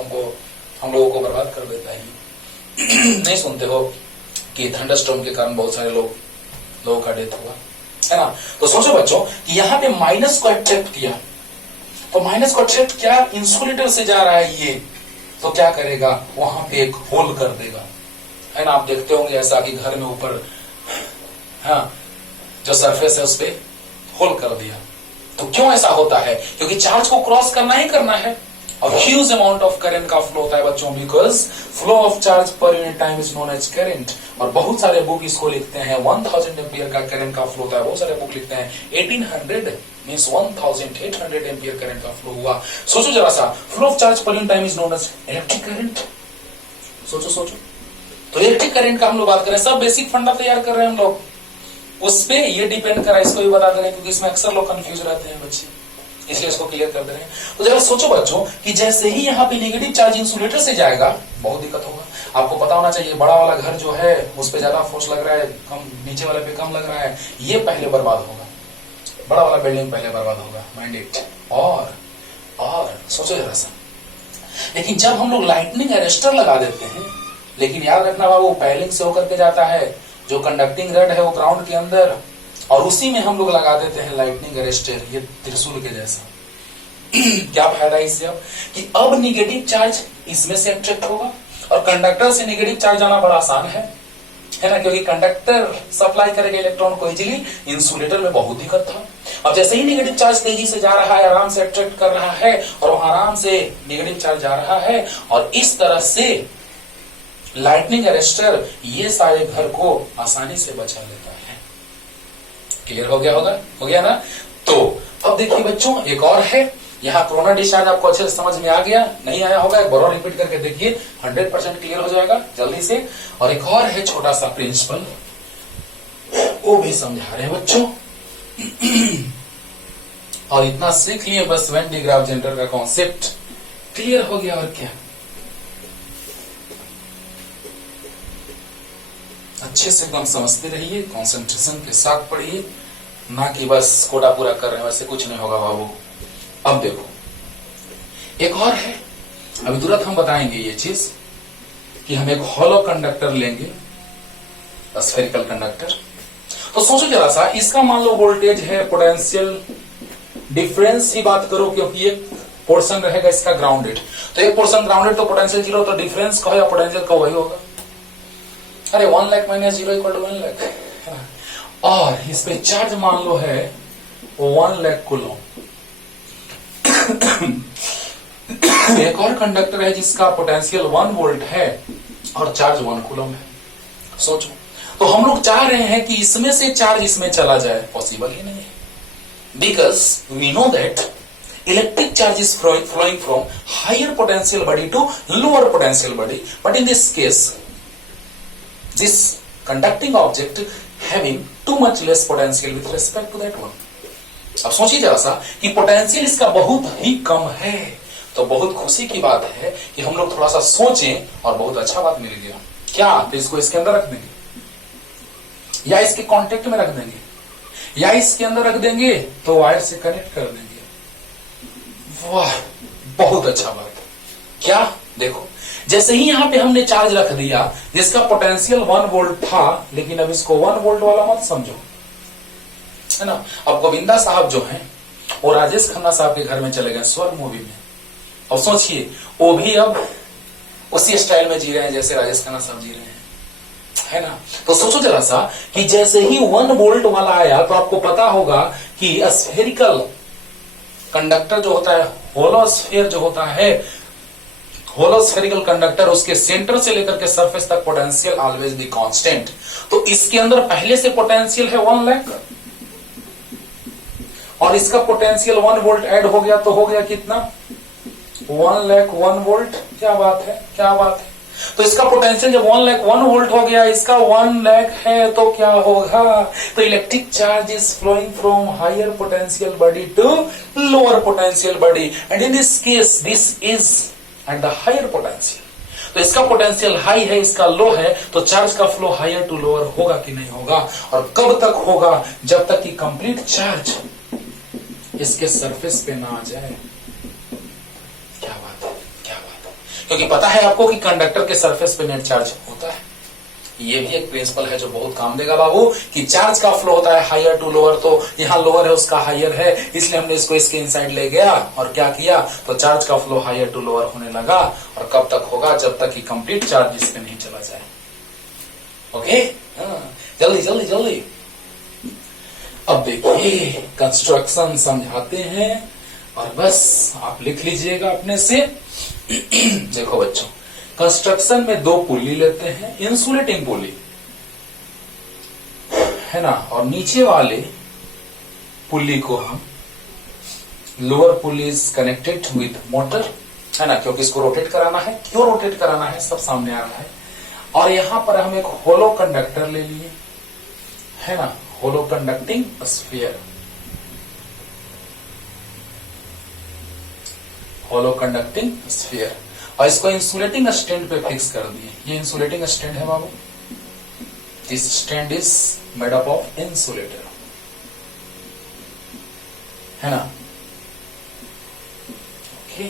हम लोगों को बर्बाद कर देता है। नहीं सुनते हो कि थंडरस्टॉर्म के कारण बहुत सारे लोगों का डेथ हुआ, है ना। तो सोचो बच्चों कि यहाँ पे माइनस को अट्रैक्ट किया, तो माइनस को अट्रैक्ट किया, इंसुलेटर से जा रहा है ये, तो क्या करेगा, वहां पे एक होल कर देगा, है ना। आप देखते होंगे ऐसा कि घर में ऊपर, हाँ, जो सरफेस है उस पे होल कर दिया। तो क्यों ऐसा होता है? क्योंकि चार्ज को क्रॉस करना ही करना है और ह्यूज अमाउंट ऑफ करंट का फ्लो होता है बच्चों, because flow of charge per unit time is known as current. और बहुत सारे बुक इसको लिखते हैं 1000 एम्पियर का करंट का फ्लो होता है, बहुत सारे बुक लिखते हैं 1800 मींस 1800 एम्पियर करंट का फ्लो हुआ। सोचो जरा सा, flow of charge per unit time is known as electric current. सोचो तो इलेक्ट्रिक करंट का हम लोग बात करें, सब बेसिक फंडा तैयार कर रहे हैं हम लोग, उस पे ये डिपेंड कर रहा है, इसको भी बता दे रहे हैं क्योंकि इसमें अक्सर लोग कंफ्यूज रहते हैं बच्चे, इसलिए इसको क्लियर कर दे रहे हैं। तो जरा सोचो बच्चों कि जैसे ही यहाँ पे नेगेटिव चार्ज इंसुलेटर से जाएगा बहुत दिक्कत होगा। आपको पता होना चाहिए बड़ा वाला घर जो है उस पे ज्यादा फोर्स लग रहा है, कम नीचे वाले पे कम लग रहा है, ये पहले बर्बाद होगा, बड़ा वाला बिल्डिंग पहले बर्बाद होगा, माइंड इट। और सोचो जरा सा, लेकिन जब हम लोग लाइटनिंग अरेस्टर लगा देते हैं, लेकिन याद रखना बाबू पैलिंग से होकर के जाता है, जो कंडक्टिंग रड है वो ग्राउंड के अंदर, और उसी में हम लोग लगा देते हैं लाइटनिंग अरेस्टर, ये त्रिशूल के जैसा। क्या फायदा इससे अब कि अब निगेटिव चार्ज इसमें से अट्रैक्ट होगा और कंडक्टर से निगेटिव चार्ज आना बड़ा आसान है ना, क्योंकि कंडक्टर सप्लाई करेगा इलेक्ट्रॉन को इजीली, इंसुलेटर में बहुत दिक्कत था। अब जैसे ही निगेटिव चार्ज तेजी से जा रहा है, आराम से अट्रैक्ट कर रहा है और आराम से निगेटिव चार्ज जा रहा है, और इस तरह से लाइटनिंग अरेस्टर ये सारे घर को आसानी से बचा लेता है। क्लियर हो गया होगा, हो गया ना। तो अब देखिए बच्चों, एक और है, यहाँ कोरोना डिस्चार्ज आपको अच्छे से समझ में आ गया, नहीं आया होगा एक बार रिपीट करके देखिए, 100% क्लियर हो जाएगा जल्दी से। और एक और है छोटा सा प्रिंसिपल, वो भी समझा रहे हैं बच्चों। और इतना सीख लिए बस, वेन डी ग्राफ जनरेटर का कॉन्सेप्ट क्लियर हो गया। और क्या, अच्छे से एकदम समझते रहिए, कंसंट्रेशन के साथ पढ़िए, ना कि बस कोटा पूरा कर रहे हैं, वैसे कुछ नहीं होगा बाबू। अब देखो एक और है, अभी तुरंत हम बताएंगे ये चीज कि हम एक हॉलो कंडक्टर लेंगे, स्फेरिकल कंडक्टर। तो सोचो जरा सा, इसका मान लो वोल्टेज है, पोटेंशियल डिफरेंस ही बात करो, क्योंकि एक पोर्शन रहेगा इसका ग्राउंडेड, तो एक पोर्शन ग्राउंडेड तो पोटेंशियल जीरो, तो डिफरेंस कहो या पोटेंशियल कहो वही होगा। अरे 1 lakh minus 0 equal to 1 lakh. और इस पे चार्ज मान लो है 1 लाख कूलम। एक और कंडक्टर है जिसका पोटेंशियल 1 वोल्ट है और चार्ज 1 कूलम है। सोचो, तो हम लोग चाह रहे हैं कि इसमें से चार्ज इसमें चला जाए, पॉसिबल ही नहीं है, because we know that electric charge is flowing from higher potential body to lower potential body, but in this case this conducting object having too much less potential with respect to that one। अब सोचिए जरा सा कि potential इसका बहुत ही कम है, तो बहुत खुशी की बात है कि हम लोग थोड़ा सा सोचें और बहुत अच्छा बात मिल गया। क्या, तो इसको इसके अंदर रख देंगे या इसके कांटेक्ट में रख देंगे या इसके अंदर रख देंगे तो वायर से कनेक्ट कर देंगे। वाह, बहुत अच्छा बात। क्या, देखो जैसे ही यहां पे हमने चार्ज रख दिया जिसका पोटेंशियल 1 वोल्ट था, लेकिन अब इसको 1 वोल्ट वाला मत समझो, है ना। अब गोविंदा साहब जो हैं वो राजेश खन्ना साहब के घर में चले गए स्वर मूवी में, और सोचिए वो भी अब उसी स्टाइल में जी रहे हैं जैसे राजेश खन्ना साहब जी रहे हैं, है ना। तो सोचो जरा सा कि जैसे ही 1 वोल्ट वाला आया तो आपको पता होगा कि स्फेरिकल कंडक्टर जो होता है, होलोस्फीयर जो होता है, होलोस्फेरिकल कंडक्टर, उसके सेंटर से लेकर के सरफेस तक पोटेंशियल ऑलवेज बी कांस्टेंट। तो इसके अंदर पहले से पोटेंशियल है 1 लाख और इसका पोटेंशियल 1 वोल्ट ऐड हो गया, तो हो गया कितना, 1 लाख 1 वोल्ट। क्या बात है, क्या बात है। तो इसका पोटेंशियल जब 1 लाख 1 वोल्ट हो गया, इसका 1 लाख है, तो क्या होगा, तो electric charge is flowing from higher potential body to lower potential body, and in this case this is at the higher potential. तो इसका पोटेंशियल हाई है, इसका लो है, तो चार्ज का फ्लो हायर टू लोअर होगा कि नहीं होगा, और कब तक होगा, जब तक कि कंप्लीट चार्ज इसके सरफेस पे ना आ जाए। क्या बात है, क्या बात है। क्योंकि पता है आपको कि कंडक्टर के सरफेस पे नेट चार्ज होता है। ये भी एक प्रिंसिपल है जो बहुत काम देगा बाबू, कि चार्ज का फ्लो होता है हायर टू लोअर, तो यहाँ लोअर है उसका हायर है, इसलिए हमने इसको इसके इनसाइड ले गया और क्या किया, तो चार्ज का फ्लो हायर टू लोअर होने लगा। और कब तक होगा, जब तक कि कंप्लीट चार्ज इस पे नहीं चला जाए। ओके, जल्दी जल्दी जल्दी। अब देखिए कंस्ट्रक्शन समझाते हैं और बस आप लिख लीजिएगा अपने से। देखो बच्चों, कंस्ट्रक्शन में 2 पुली लेते हैं, इंसुलेटिंग पुली, है ना, और नीचे वाले पुली को हम, lower pulley is connected with motor, है ना, क्योंकि इसको रोटेट कराना है। क्यों रोटेट कराना है सब सामने आ रहा है। और यहां पर हम एक होलो कंडक्टर ले लिए, है ना, होलो कंडक्टिंग स्फीयर, होलो कंडक्टिंग स्फीयर, और इसको इंसुलेटिंग स्टैंड पे फिक्स कर दिए। ये इंसुलेटिंग स्टैंड है बाबू, this stand is made up of insulator, है ना। ओके,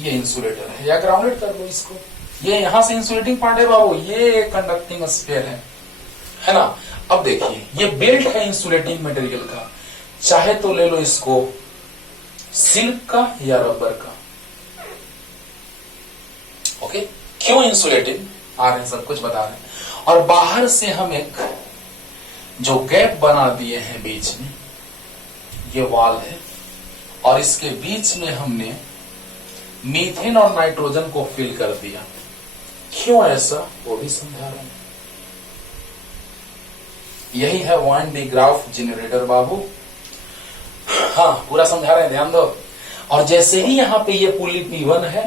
ये इंसुलेटर है, या ग्राउंडेड कर दो इसको। ये यहां से इंसुलेटिंग पार्ट है बाबू, ये कंडक्टिंग स्फीयर है ना। अब देखिए ये बेल्ट है इंसुलेटिंग मटेरियल का, चाहे तो ले लो इसको सिल्क का या रबर का। ओके, क्यों इंसुलेटिंग आ रहे हैं, सब कुछ बता रहे हैं। और बाहर से हम एक जो गैप बना दिए हैं बीच में, ये वॉल है, और इसके बीच में हमने मीथेन और नाइट्रोजन को फिल कर दिया। क्यों ऐसा, वो भी समझा रहे हैं। यही है वाइन डी ग्राफ जनरेटर बाबू। हाँ, पूरा समझा रहे हैं, ध्यान दो। और जैसे ही यहाँ पे ये पुली P1 है,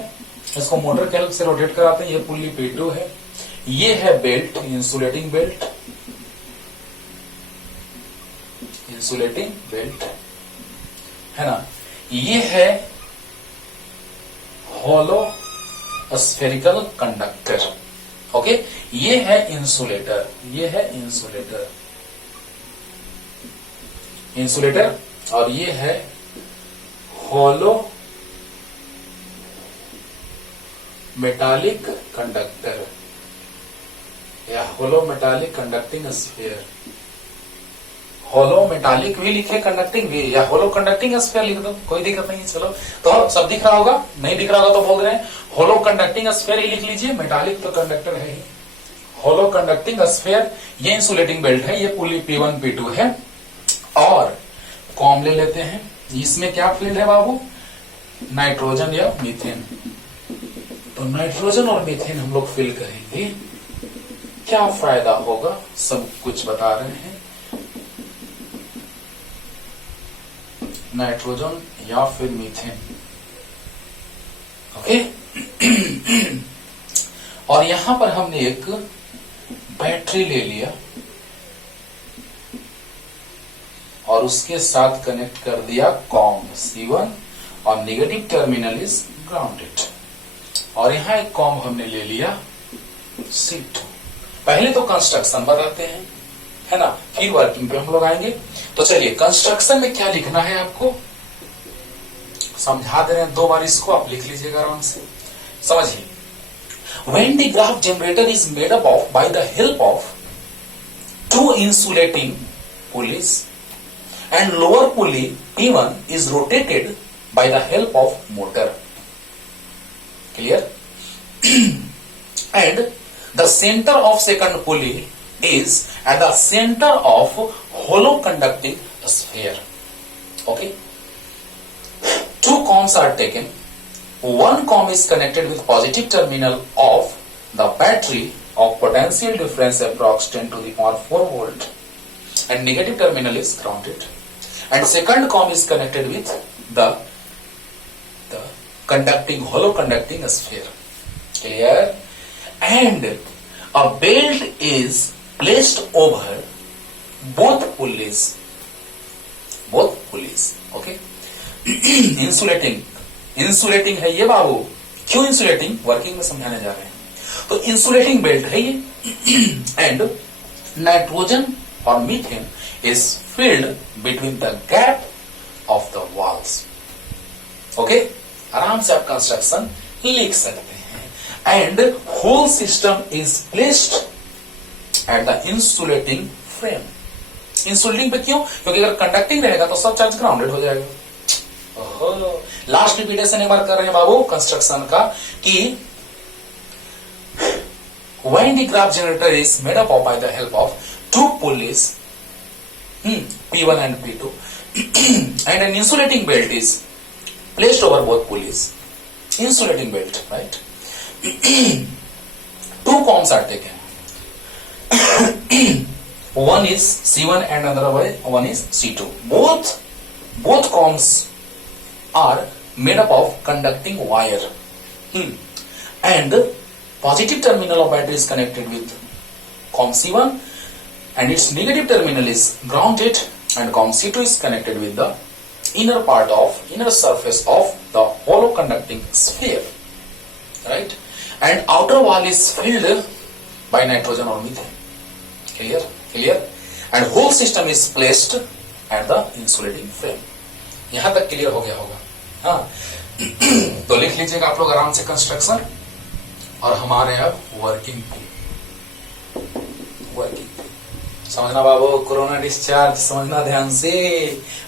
इसको मोटर के हेल्प से रोटेट कराते हैं, ये पुली P2 है, ये है belt, insulating belt, insulating belt है ना, ये है होलो स्फेरिकल कंडक्टर। ओके, ये है इंसुलेटर, ये है इंसुलेटर, इंसुलेटर, और ये है होलो मेटालिक कंडक्टर या होलो मेटालिक कंडक्टिंग स्फीयर। होलो मेटालिक भी लिखे, कंडक्टिंग भी, या होलो कंडक्टिंग स्फीयर लिख दो, कोई दिक्कत नहीं है। चलो, तो सब दिख रहा होगा, नहीं दिख रहा होगा तो बोल रहे हैं होलो कंडक्टिंग स्फीयर ही लिख लीजिए, मेटालिक तो कंडक्टर है ही। होलो कंडक्टिंग स्फीयर, ये इंसुलेटिंग बेल्ट है, ये पुली P1 P2 है। और कॉम ले लेते हैं, इसमें क्या फील्ड है बाबू, नाइट्रोजन या मीथेन। तो नाइट्रोजन और मीथेन हम लोग फिल करेंगे, क्या फायदा होगा सब कुछ बता रहे हैं। नाइट्रोजन या फिर मीथेन, ओके। और यहां पर हमने एक बैटरी ले लिया और उसके साथ कनेक्ट कर दिया कॉम C1 और नेगेटिव टर्मिनल इज ग्राउंडेड। और यहां एक कॉम हमने ले लिया C2। पहले तो कंस्ट्रक्शन बताते हैं, है ना, फिर वर्किंग पे हम लोग आएंगे। तो चलिए, कंस्ट्रक्शन में क्या लिखना है आपको समझा दे रहे हैं, 2 बार इसको आप लिख लीजिएगा आराम से, समझिए। When the graph generator is made up of by the help of 2 insulating pulleys and lower pulley P1 is rotated by the help of motor. Clear? And the center of second pulley is at the center of hollow conducting sphere. Okay? 2 combs are taken. One comb is connected with positive terminal of the battery of potential difference approx 10 to the power 4 volt and negative terminal is grounded, and second comb is connected with the conducting hollow conducting sphere. Clear? And a belt is placed over both pulleys, okay. Insulating है ये बाबू, क्यों insulating, working में समझाने जा रहे हैं। तो insulating belt है ये, एंड नाइट्रोजन और methane is filled between the gap of the walls. Okay, आराम से आप कंस्ट्रक्शन लिख सकते हैं। And whole system is placed at the insulating frame. Insulating पे क्यों, क्योंकि अगर कंडक्टिंग रहेगा तो सब चार्ज ग्राउंडेड हो जाएगा। लास्ट रिपीटेशन एक बार कर रहे हैं बाबू कंस्ट्रक्शन का, कि when the graph generator is made up of by the help of 2 pulleys P1 and P2 and an insulating belt is placed over both pulleys, insulating belt, right? 2 combs are taken. One is C1 and another one is C2. Both combs are made up of conducting wire, and positive terminal of battery is connected with COM C1 and its negative terminal is grounded, and COM C2 is connected with the inner surface of the hollow conducting sphere, right? And outer wall is filled by nitrogen or methane. Clear? And whole system is placed at the insulating frame. यहां तक clear हो गया होगा। हाँ, तो लिख लीजिएगा आप लोग आराम से कंस्ट्रक्शन, और हमारे अब वर्किंग समझना बाबू, कोरोना डिस्चार्ज समझना ध्यान से।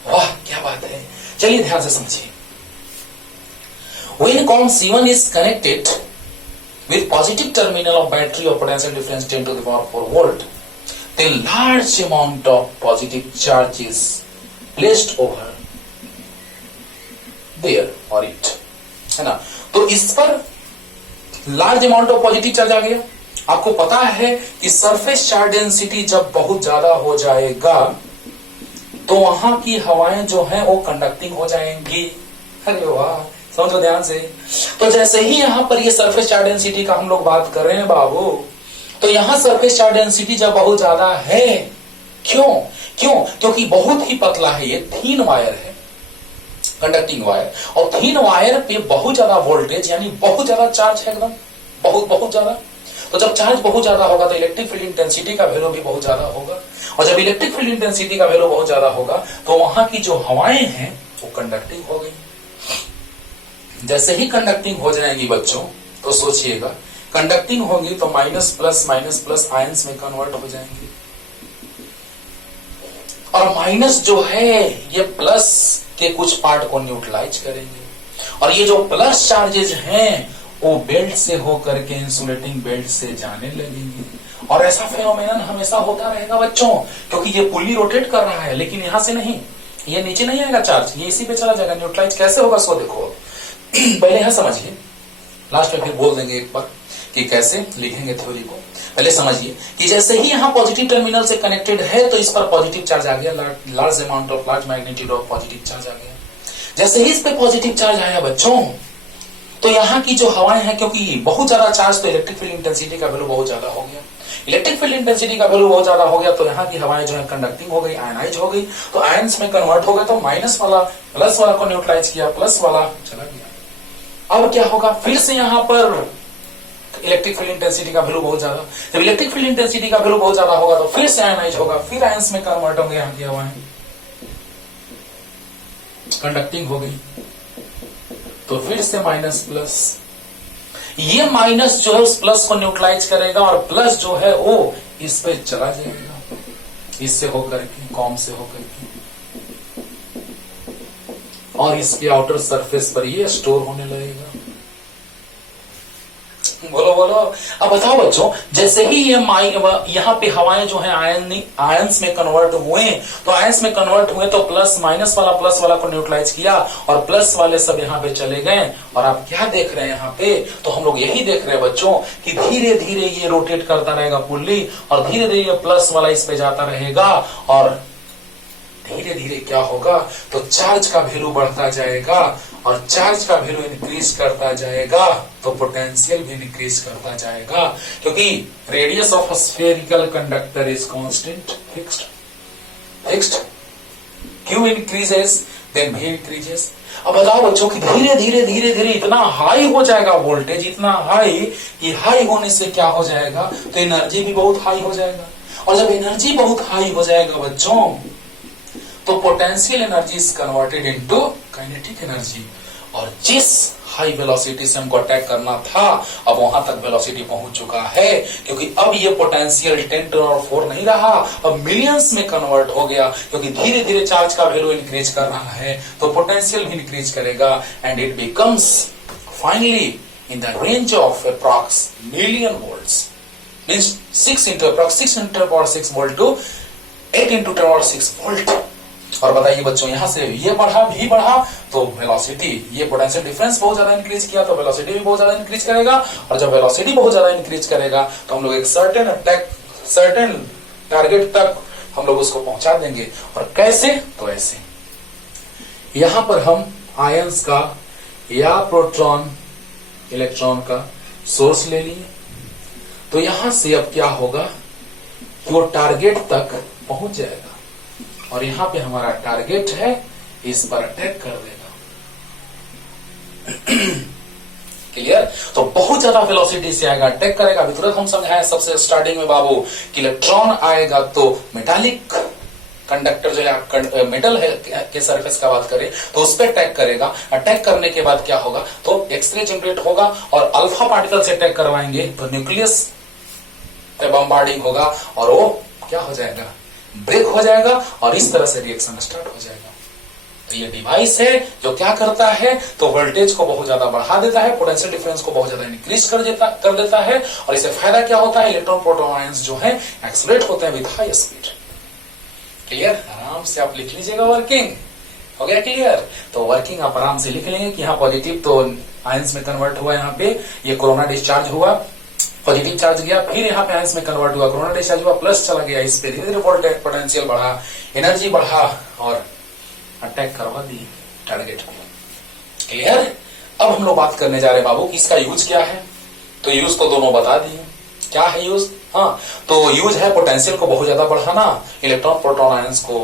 वाह क्या बात है, चलिए ध्यान से समझिए। When COM C1 is connected with positive terminal of battery of potential difference 10 to the power 4 volt, the large amount of positive charge is placed over there or it, है ना। तो इस पर large amount of positive charge आ गया, आपको पता है कि सरफेस चार्ज डेंसिटी जब बहुत ज्यादा हो जाएगा तो वहां की हवाएं जो है वो कंडक्टिंग हो जाएंगी। अरे वाह, समझो ध्यान से। तो जैसे ही यहां पर ये सरफेस चार्ज डेंसिटी का हम लोग बात कर रहे हैं बाबू, तो यहां सरफेस चार्ज डेंसिटी जब बहुत ज्यादा है, क्योंकि बहुत ही पतला है, ये थीन वायर है, कंडक्टिंग वायर, और थीन वायर पे बहुत ज्यादा वोल्टेज यानी बहुत ज्यादा चार्ज है, एकदम बहुत ज्यादा। तो जब चार्ज बहुत ज्यादा होगा तो इलेक्ट्रिक फील्ड इंटेंसिटी का वैल्यू भी बहुत ज्यादा होगा, और जब इलेक्ट्रिक फील्ड इंटेंसिटी का वैल्यू बहुत ज्यादा होगा तो वहां की जो हवाएं हैं वो कंडक्टिंग हो गई। जैसे ही कंडक्टिंग हो जाएंगी बच्चों, तो सोचिएगा कंडक्टिंग होगी तो माइनस प्लस आयंस में कन्वर्ट हो जाएंगे, और माइनस जो है ये प्लस के कुछ पार्ट को न्यूट्रलाइज करेंगे, और ये जो प्लस चार्जेज हैं वो बेल्ट से होकर के इंसुलेटिंग बेल्ट से जाने लगेंगे। और ऐसा फेनोमेनन हमेशा होता रहेगा बच्चों, क्योंकि ये पुली रोटेट कर रहा है, लेकिन यहां से नहीं, ये नीचे नहीं आएगा चार्ज, ये इसी पे चला जाएगा। न्यूट्रलाइज कैसे होगा सो देखो पहले यहां समझिए, लास्ट में फिर बोल देंगे एक बार कि कैसे लिखेंगे थ्योरी को। पहले समझिए कि जैसे ही यहां पॉजिटिव टर्मिनल से कनेक्टेड है तो इस पर पॉजिटिव चार्ज आ गया, large amount of large magnitude of positive charge आ गया। जैसे ही इस पे पॉजिटिव चार्ज आया बच्चों, तो यहाँ की जो हवाएं हैं, क्योंकि बहुत ज्यादा चार्ज, तो इलेक्ट्रिक फील्ड इंटेंसिटी का वैल्यू बहुत ज्यादा हो गया। इलेक्ट्रिक फील्ड इंटेंसिटी का वैल्यू बहुत ज्यादा हो गया तो यहाँ की हवाएं जो है कंडक्टिंग हो गई, आयनाइज हो गई, तो आयंस में कन्वर्ट हो गए, तो माइनस वाला प्लस वाला को न्यूट्रलाइज किया, प्लस वाला चला गया। अब क्या होगा, फिर से यहाँ पर इलेक्ट्रिक फील्ड इंटेंसिटी का वैल्यू बहुत ज्यादा, जब इलेक्ट्रिक फील्ड इंटेंसिटी का वैल्यू बहुत ज्यादा होगा तो फिर से आयनाइज होगा, फिर आयंस में कन्वर्ट होंगे, यहाँ की हवाएं कंडक्टिंग हो गई, तो फिर से माइनस प्लस, ये माइनस जो है उस प्लस को न्यूट्रलाइज करेगा, और प्लस जो है वो इस पे चला जाएगा, इससे होकर के, कॉम से होकर के, और इसके आउटर सरफेस पर ये स्टोर होने लगेगा। बोलो बोलो, अब बताओ बच्चों, जैसे ही ये यहाँ पे हवाएं जो है आयंस में कन्वर्ट हुए, तो आयंस में कन्वर्ट हुए तो प्लस माइनस वाला प्लस वाला को न्यूट्रलाइज किया, और प्लस वाले सब यहाँ पे चले गए। और आप क्या देख रहे हैं यहाँ पे, तो हम लोग यही देख रहे हैं बच्चों कि धीरे धीरे ये रोटेट करता रहेगा पुल्ली, और धीरे धीरे ये प्लस वाला इस पे जाता रहेगा, और धीरे धीरे क्या होगा, तो चार्ज का वैल्यू बढ़ता जाएगा, और चार्ज का वैल्यू इंक्रीज करता जाएगा तो पोटेंशियल भी इंक्रीज करता जाएगा, क्योंकि radius of spherical conductor is constant, fixed. Q increases then V increases. अब बताओ बच्चों कि धीरे धीरे धीरे धीरे इतना हाई हो जाएगा वोल्टेज, इतना हाई कि हाई होने से क्या हो जाएगा, तो एनर्जी भी बहुत हाई हो जाएगा, और जब एनर्जी बहुत हाई हो जाएगा बच्चों, तो potential energy is converted into kinetic energy, और जिस हाई वेलोसिटी से हमको अटैक करना था अब वहां तक वेलोसिटी पहुंच चुका है, क्योंकि अब ये पोटेंशियल 10 और 4 नहीं रहा, अब मिलियंस में कन्वर्ट हो गया, क्योंकि धीरे धीरे चार्ज का वैल्यू इंक्रीज कर रहा है तो पोटेंशियल भी इंक्रीज करेगा, and it becomes finally in the range of approx million volts, means 6 into 6 volt to 8 into 10⁶ volt. और बताइए बच्चों, यहां से ये बढ़ा भी बढ़ा तो वेलोसिटी, ये पोटेंशियल डिफरेंस बहुत ज्यादा इंक्रीज किया तो वेलोसिटी भी बहुत ज्यादा इंक्रीज करेगा, और जब वेलोसिटी बहुत ज्यादा इंक्रीज करेगा तो हम लोग एक सर्टेन टारगेट तक हम लोग उसको पहुंचा देंगे। और कैसे, तो ऐसे यहां पर हम आयंस का या प्रोटॉन इलेक्ट्रॉन का सोर्स ले लिए, तो यहां से अब क्या होगा कि वो टारगेट तक पहुंच जाएगा, और यहां पे हमारा टारगेट है, इस पर अटैक कर देगा। क्लियर? तो बहुत ज्यादा वेलोसिटी से आएगा, अटैक करेगा। अभी तुरंत हम समझाए सबसे स्टार्टिंग में बाबू कि इलेक्ट्रॉन आएगा तो मेटालिक कंडक्टर जो है, मेटल है के सरफेस का बात करें तो उस पर अटैक करेगा। अटैक करने के बाद क्या होगा, तो एक्सरे जनरेट होगा, और अल्फा पार्टिकल से अटैक करवाएंगे तो न्यूक्लियस पे बम्बार्डिंग होगा, और वो क्या हो जाएगा, ब्रेक हो जाएगा, और इस तरह से रिएक्शन स्टार्ट हो जाएगा। तो ये डिवाइस है जो क्या करता है, तो वोल्टेज को बहुत ज्यादा बढ़ा देता है, पोटेंशियल डिफरेंस को बहुत ज्यादा इंक्रीज कर देता है, और इससे फायदा क्या होता है, इलेक्ट्रॉन प्रोटॉन आयंस जो है एक्सेलरेट होते हैं विद हाई स्पीड। क्लियर? आराम से आप लिख लीजिएगा, वर्किंग हो गया क्लियर? तो वर्किंग आप आराम से लिख लेंगे कि यहाँ पॉजिटिव तो आयंस में कन्वर्ट हुआ, यहाँ पे ये कोरोना डिस्चार्ज हुआ, पॉजिटिव चार्ज गया, फिर यहाँ पे आयंस में कन्वर्ट हुआ, कोरोना डिस्चार्ज हुआ, प्लस चला गया, इस पे धीरे धीरे वोल्टेज पोटेंशियल बढ़ा, एनर्जी बढ़ा और अटैक करवा दी टारगेट पे। क्लियर? अब हम लोग बात करने जा रहे हैं बाबू कि इसका यूज क्या है। तो यूज तो दोनों बता दिए, क्या है यूज। हाँ, तो यूज है पोटेंशियल को बहुत ज्यादा बढ़ाना, इलेक्ट्रॉन प्रोटॉन आयंस को,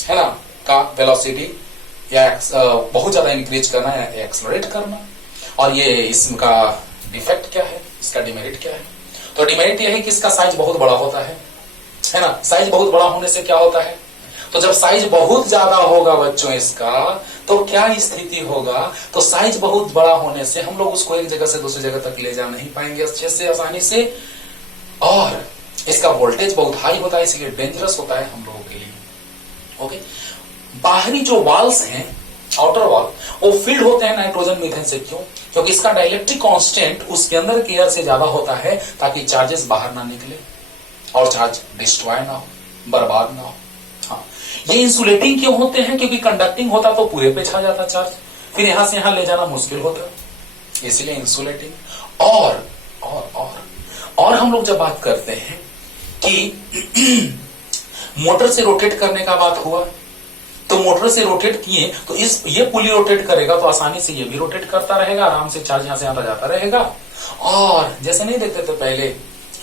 है ना, का वेलोसिटी या बहुत ज्यादा इंक्रीज करना या एक्सलरेट करना। और ये इसका डिफेक्ट क्या है, इसका डिमेरिट क्या है। तो डिमेरिट ये है कि इसका साइज बहुत बड़ा होता है ना। साइज बहुत बड़ा होने से क्या होता है, तो जब साइज बहुत ज्यादा होगा बच्चों इसका, तो क्या स्थिति होगा, तो साइज बहुत बड़ा होने से हम लोग उसको एक जगह से दूसरी जगह तक ले जा नहीं पाएंगे अच्छे से, आसानी से। और इसका वोल्टेज बहुत हाई होता है, इसलिए डेंजरस होता है हम लोगों के लिए। ओके, बाहरी जो वॉल्स हैं, आउटर वॉल, वो फिल्ड होते हैं नाइट्रोजन मीथेन से। क्यों? क्योंकि इसका डाइलेक्ट्रिक कांस्टेंट उसके अंदर की एयर से ज्यादा होता है, ताकि चार्जेस बाहर ना निकले और चार्ज डिस्ट्रॉय ना हो, बर्बाद ना हो। हाँ, ये इंसुलेटिंग क्यों होते हैं, क्योंकि कंडक्टिंग होता तो पूरे पे छा जाता चार्ज, फिर यहां से यहां ले जाना मुश्किल होता, इसलिए इंसुलेटिंग। और हम लोग जब बात करते हैं कि मोटर से रोटेट करने का बात हुआ, तो मोटर से रोटेट किए तो ये पुली रोटेट करेगा, तो आसानी से ये भी रोटेट करता रहेगा, आराम से चार्ज यहां से आता जाता रहेगा। और जैसे नहीं देखते थे पहले,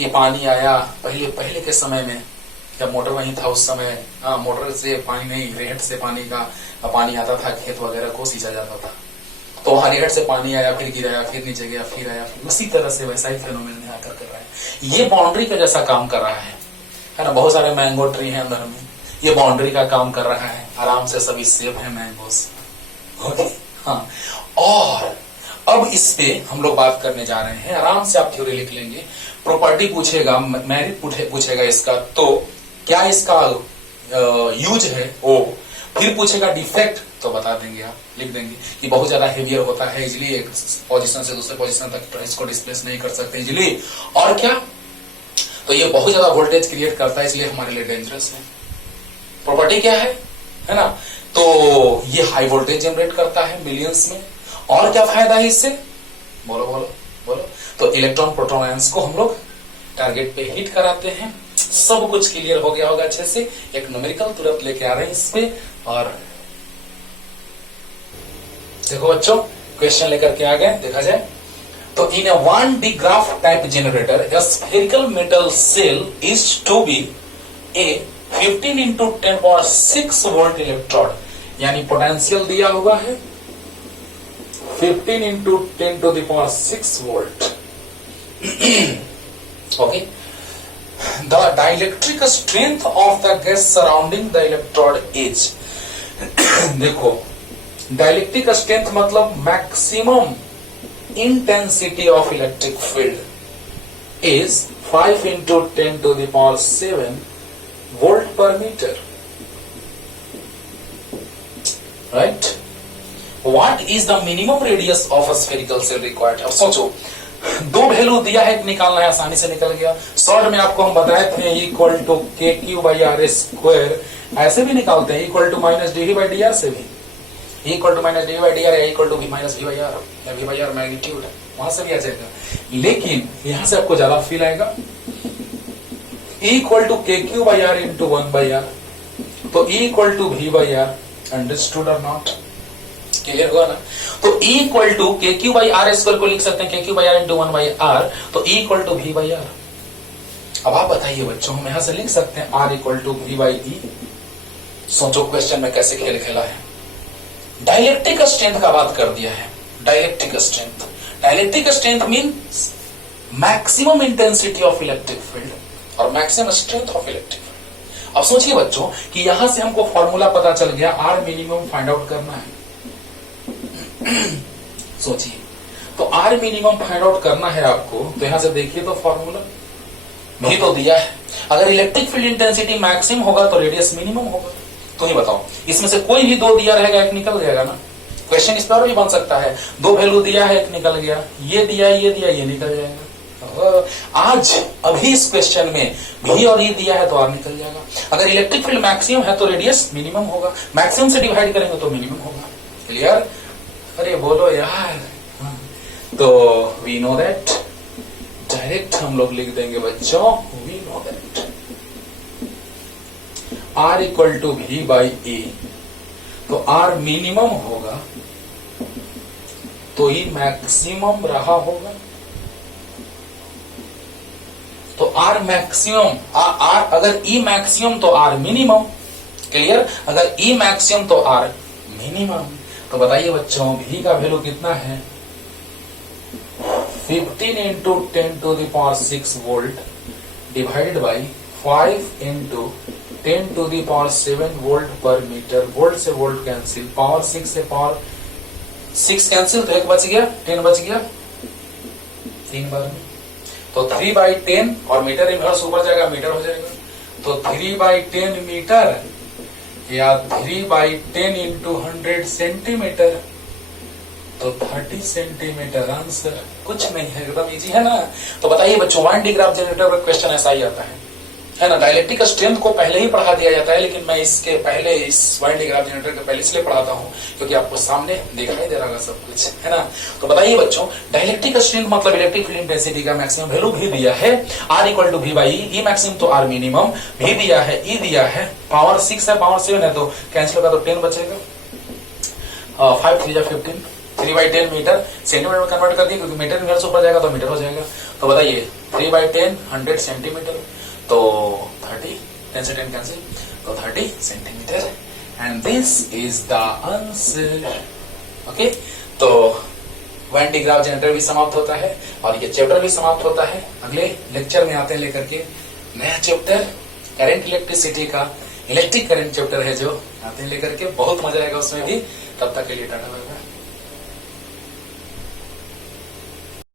ये पानी आया पहले के समय में, जब मोटर वहीं था उस समय, मोटर से पानी नहीं, रेहट से पानी आता था, खेत वगैरह को सींचा जाता था। तो वहां रेहट से पानी आया, फिर गिराया, फिर नीचे गया, फिर आया, फिर उसी तरह से वैसा ही फेनोमेनन आकर कर रहा है। ये बाउंड्री का जैसा काम कर रहा है ना। बहुत सारे मैंगो ट्री है अंदर में, ये बाउंड्री का काम कर रहा है, आराम से सभी सेब है मैंगोस। ओके, हाँ। और अब इस पे हम लोग बात करने जा रहे हैं, आराम से आप थ्योरी लिख लेंगे। प्रॉपर्टी पूछेगा, मेरिट पूछेगा इसका, तो क्या इसका यूज है वो, फिर पूछेगा डिफेक्ट, तो बता देंगे, आप लिख देंगे कि बहुत ज्यादा हेवियर होता है, इजिली एक पोजीशन से दूसरे पोजीशन तक इसको डिस्प्लेस नहीं कर सकते इजिली। और क्या, तो ये बहुत ज्यादा वोल्टेज क्रिएट करता है, इसलिए हमारे लिए डेंजरस है। प्रॉपर्टी क्या है ना, तो ये हाई वोल्टेज जनरेट करता है मिलियंस में। और क्या फायदा है इससे, बोलो बोलो बोलो। तो इलेक्ट्रॉन प्रोटॉन आयंस को हम लोग टारगेट पे हिट कराते हैं। सब कुछ क्लियर हो गया होगा अच्छे से। एक न्यूमेरिकल तुरंत लेके आ रहे हैं इस पे, और देखो बच्चों, क्वेश्चन लेकर के आ गए, देखा जाए तो इन a 1D graph type generator, a spherical metal cell is to be a 15 into 10⁻6 volt electrode, यानी पोटेंशियल दिया हुआ है 15 into 10⁻6 volt. Okay. The dielectric strength of the gas surrounding the electrode is देखो, डाइलेक्ट्रिक स्ट्रेंथ मतलब maximum intensity of electric field is 5 into 10⁻7 volt पर metre, right. What is the minimum radius of a spherical shell required. अब सोचो, दो value दिया है, निकालना है, आसानी से निकल गया। शॉर्ट में आपको हम बताए थे इक्वल टू KQ/R², ऐसे भी निकालते हैं, इक्वल टू -dV/dr से भी, इक्वल टू -dV/dr या इक्वल टू V-V/R या V/R मैग्नीट्यूड, वहां से भी आ जाएगा। लेकिन यहां से आपको ज्यादा फील आएगा, equal to KQ/R into 1/R, तो इक्वल टू V/R। अंडरस्टूड और नॉट, क्लियर हुआ ना। तो इक्वल टू KQ/R² को लिख सकते हैं KQ/R इंटू 1/R, तो इक्वल टू V/R। अब आप बताइए बच्चों, हम यहां से लिख सकते हैं R इक्वल टू V/E। सोचो क्वेश्चन में कैसे खेल खेला है। डाइलेक्ट्रिक स्ट्रेंथ का बात कर दिया है। Dielectric strength means maximum intensity of electric field और maximum strength of electric field. अब सोचिए बच्चों कि यहां से हमको फॉर्मूला पता चल गया, R मिनिमम फाइंड आउट करना है। सोचिए, तो R मिनिमम फाइंड आउट करना है आपको, तो यहां से देखिए तो फॉर्मूला भी तो दिया है। अगर इलेक्ट्रिक फील्ड इंटेंसिटी मैक्सिमम होगा तो रेडियस मिनिमम होगा। तो ही बताओ, इसमें से कोई भी दो दिया रहेगा, एक निकल जाएगा ना। क्वेश्चन इस पर भी बन सकता है, दो वैल्यू दिया है, एक निकल गया, ये दिया ये निकल जाएगा। आज अभी इस क्वेश्चन में भी और ये दिया है तो R निकल जाएगा। अगर इलेक्ट्रिक फील्ड मैक्सिमम है तो रेडियस मिनिमम होगा, मैक्सिमम से डिवाइड करेंगे तो मिनिमम होगा। क्लियर? अरे बोलो यार। तो वी नो दैट डायरेक्ट हम लोग लिख देंगे बच्चों, we know that R equal to V by E, तो R मिनिमम होगा तो E मैक्सिमम रहा होगा। तो R मैक्सिमम, R अगर E मैक्सिमम तो R मिनिमम, क्लियर? अगर E मैक्सिमम तो R मिनिमम। तो बताइए बच्चों V का वैल्यू कितना है? 15 into 10 to the power 6 volt divided by 5 into 10 to the power 7 volt पर मीटर। वोल्ट से वोल्ट कैंसिल, पावर 6 से पावर 6 कैंसिल, तो 1 बच गया, 10 बच गया 3 बार में। तो 3 बाई 10 और मीटर इनवर्स ऊपर जाएगा, मीटर हो जाएगा। तो 3 बाई 10 मीटर या 3 बाई 10 इंटू 100 सेंटीमीटर, तो 30 सेंटीमीटर आंसर। कुछ नहीं है, एकदम इजी है ना। तो बताइए बच्चों, 1D ग्राफ जनरेटर का क्वेश्चन ऐसा ही आता है ना। डायलेक्ट्रिक स्ट्रेंथ को पहले ही पढ़ा दिया जाता है, लेकिन मैं इसके पहले इस 1D ग्राफ जनरेटर के पहले इसलिए पढ़ाता हूँ क्योंकि आपको सामने दिखाई दे रहा सब कुछ, है ना। तो बताइए बच्चों, डायलेक्ट्रिक स्ट्रेंथ मतलब इलेक्ट्रिक फील्ड इंटेंसिटी का मैक्सिमम वैल्यू भी दिया है, R equal to V by E maximum तो R मिनिमम, V दिया है, E दिया है, पावर 6 है, पावर 7 है, तो कैंसिल होगा तो 10 बचेगा, 5 3 15, 3 बाई 10 मीटर सेंटीमीटर में कन्वर्ट कर दिया क्योंकि मीटर मीटर से ऊपर जाएगा तो मीटर हो जाएगा। तो बताइए 3 बाई 10 100 सेंटीमीटर, तो 30, 10 से 10 कैंसिल, तो 30 centimetre. And this is the answer. Okay, तो 1D ग्राफ जनरेटर भी समाप्त होता है और ये चैप्टर भी समाप्त होता है। अगले लेक्चर में आते हैं लेकर के नया चैप्टर, करंट इलेक्ट्रिसिटी का, इलेक्ट्रिक करंट चैप्टर है जो आते हैं लेकर के, बहुत मजा आएगा उसमें भी। तब तक के लिए टाटा बाय बाय।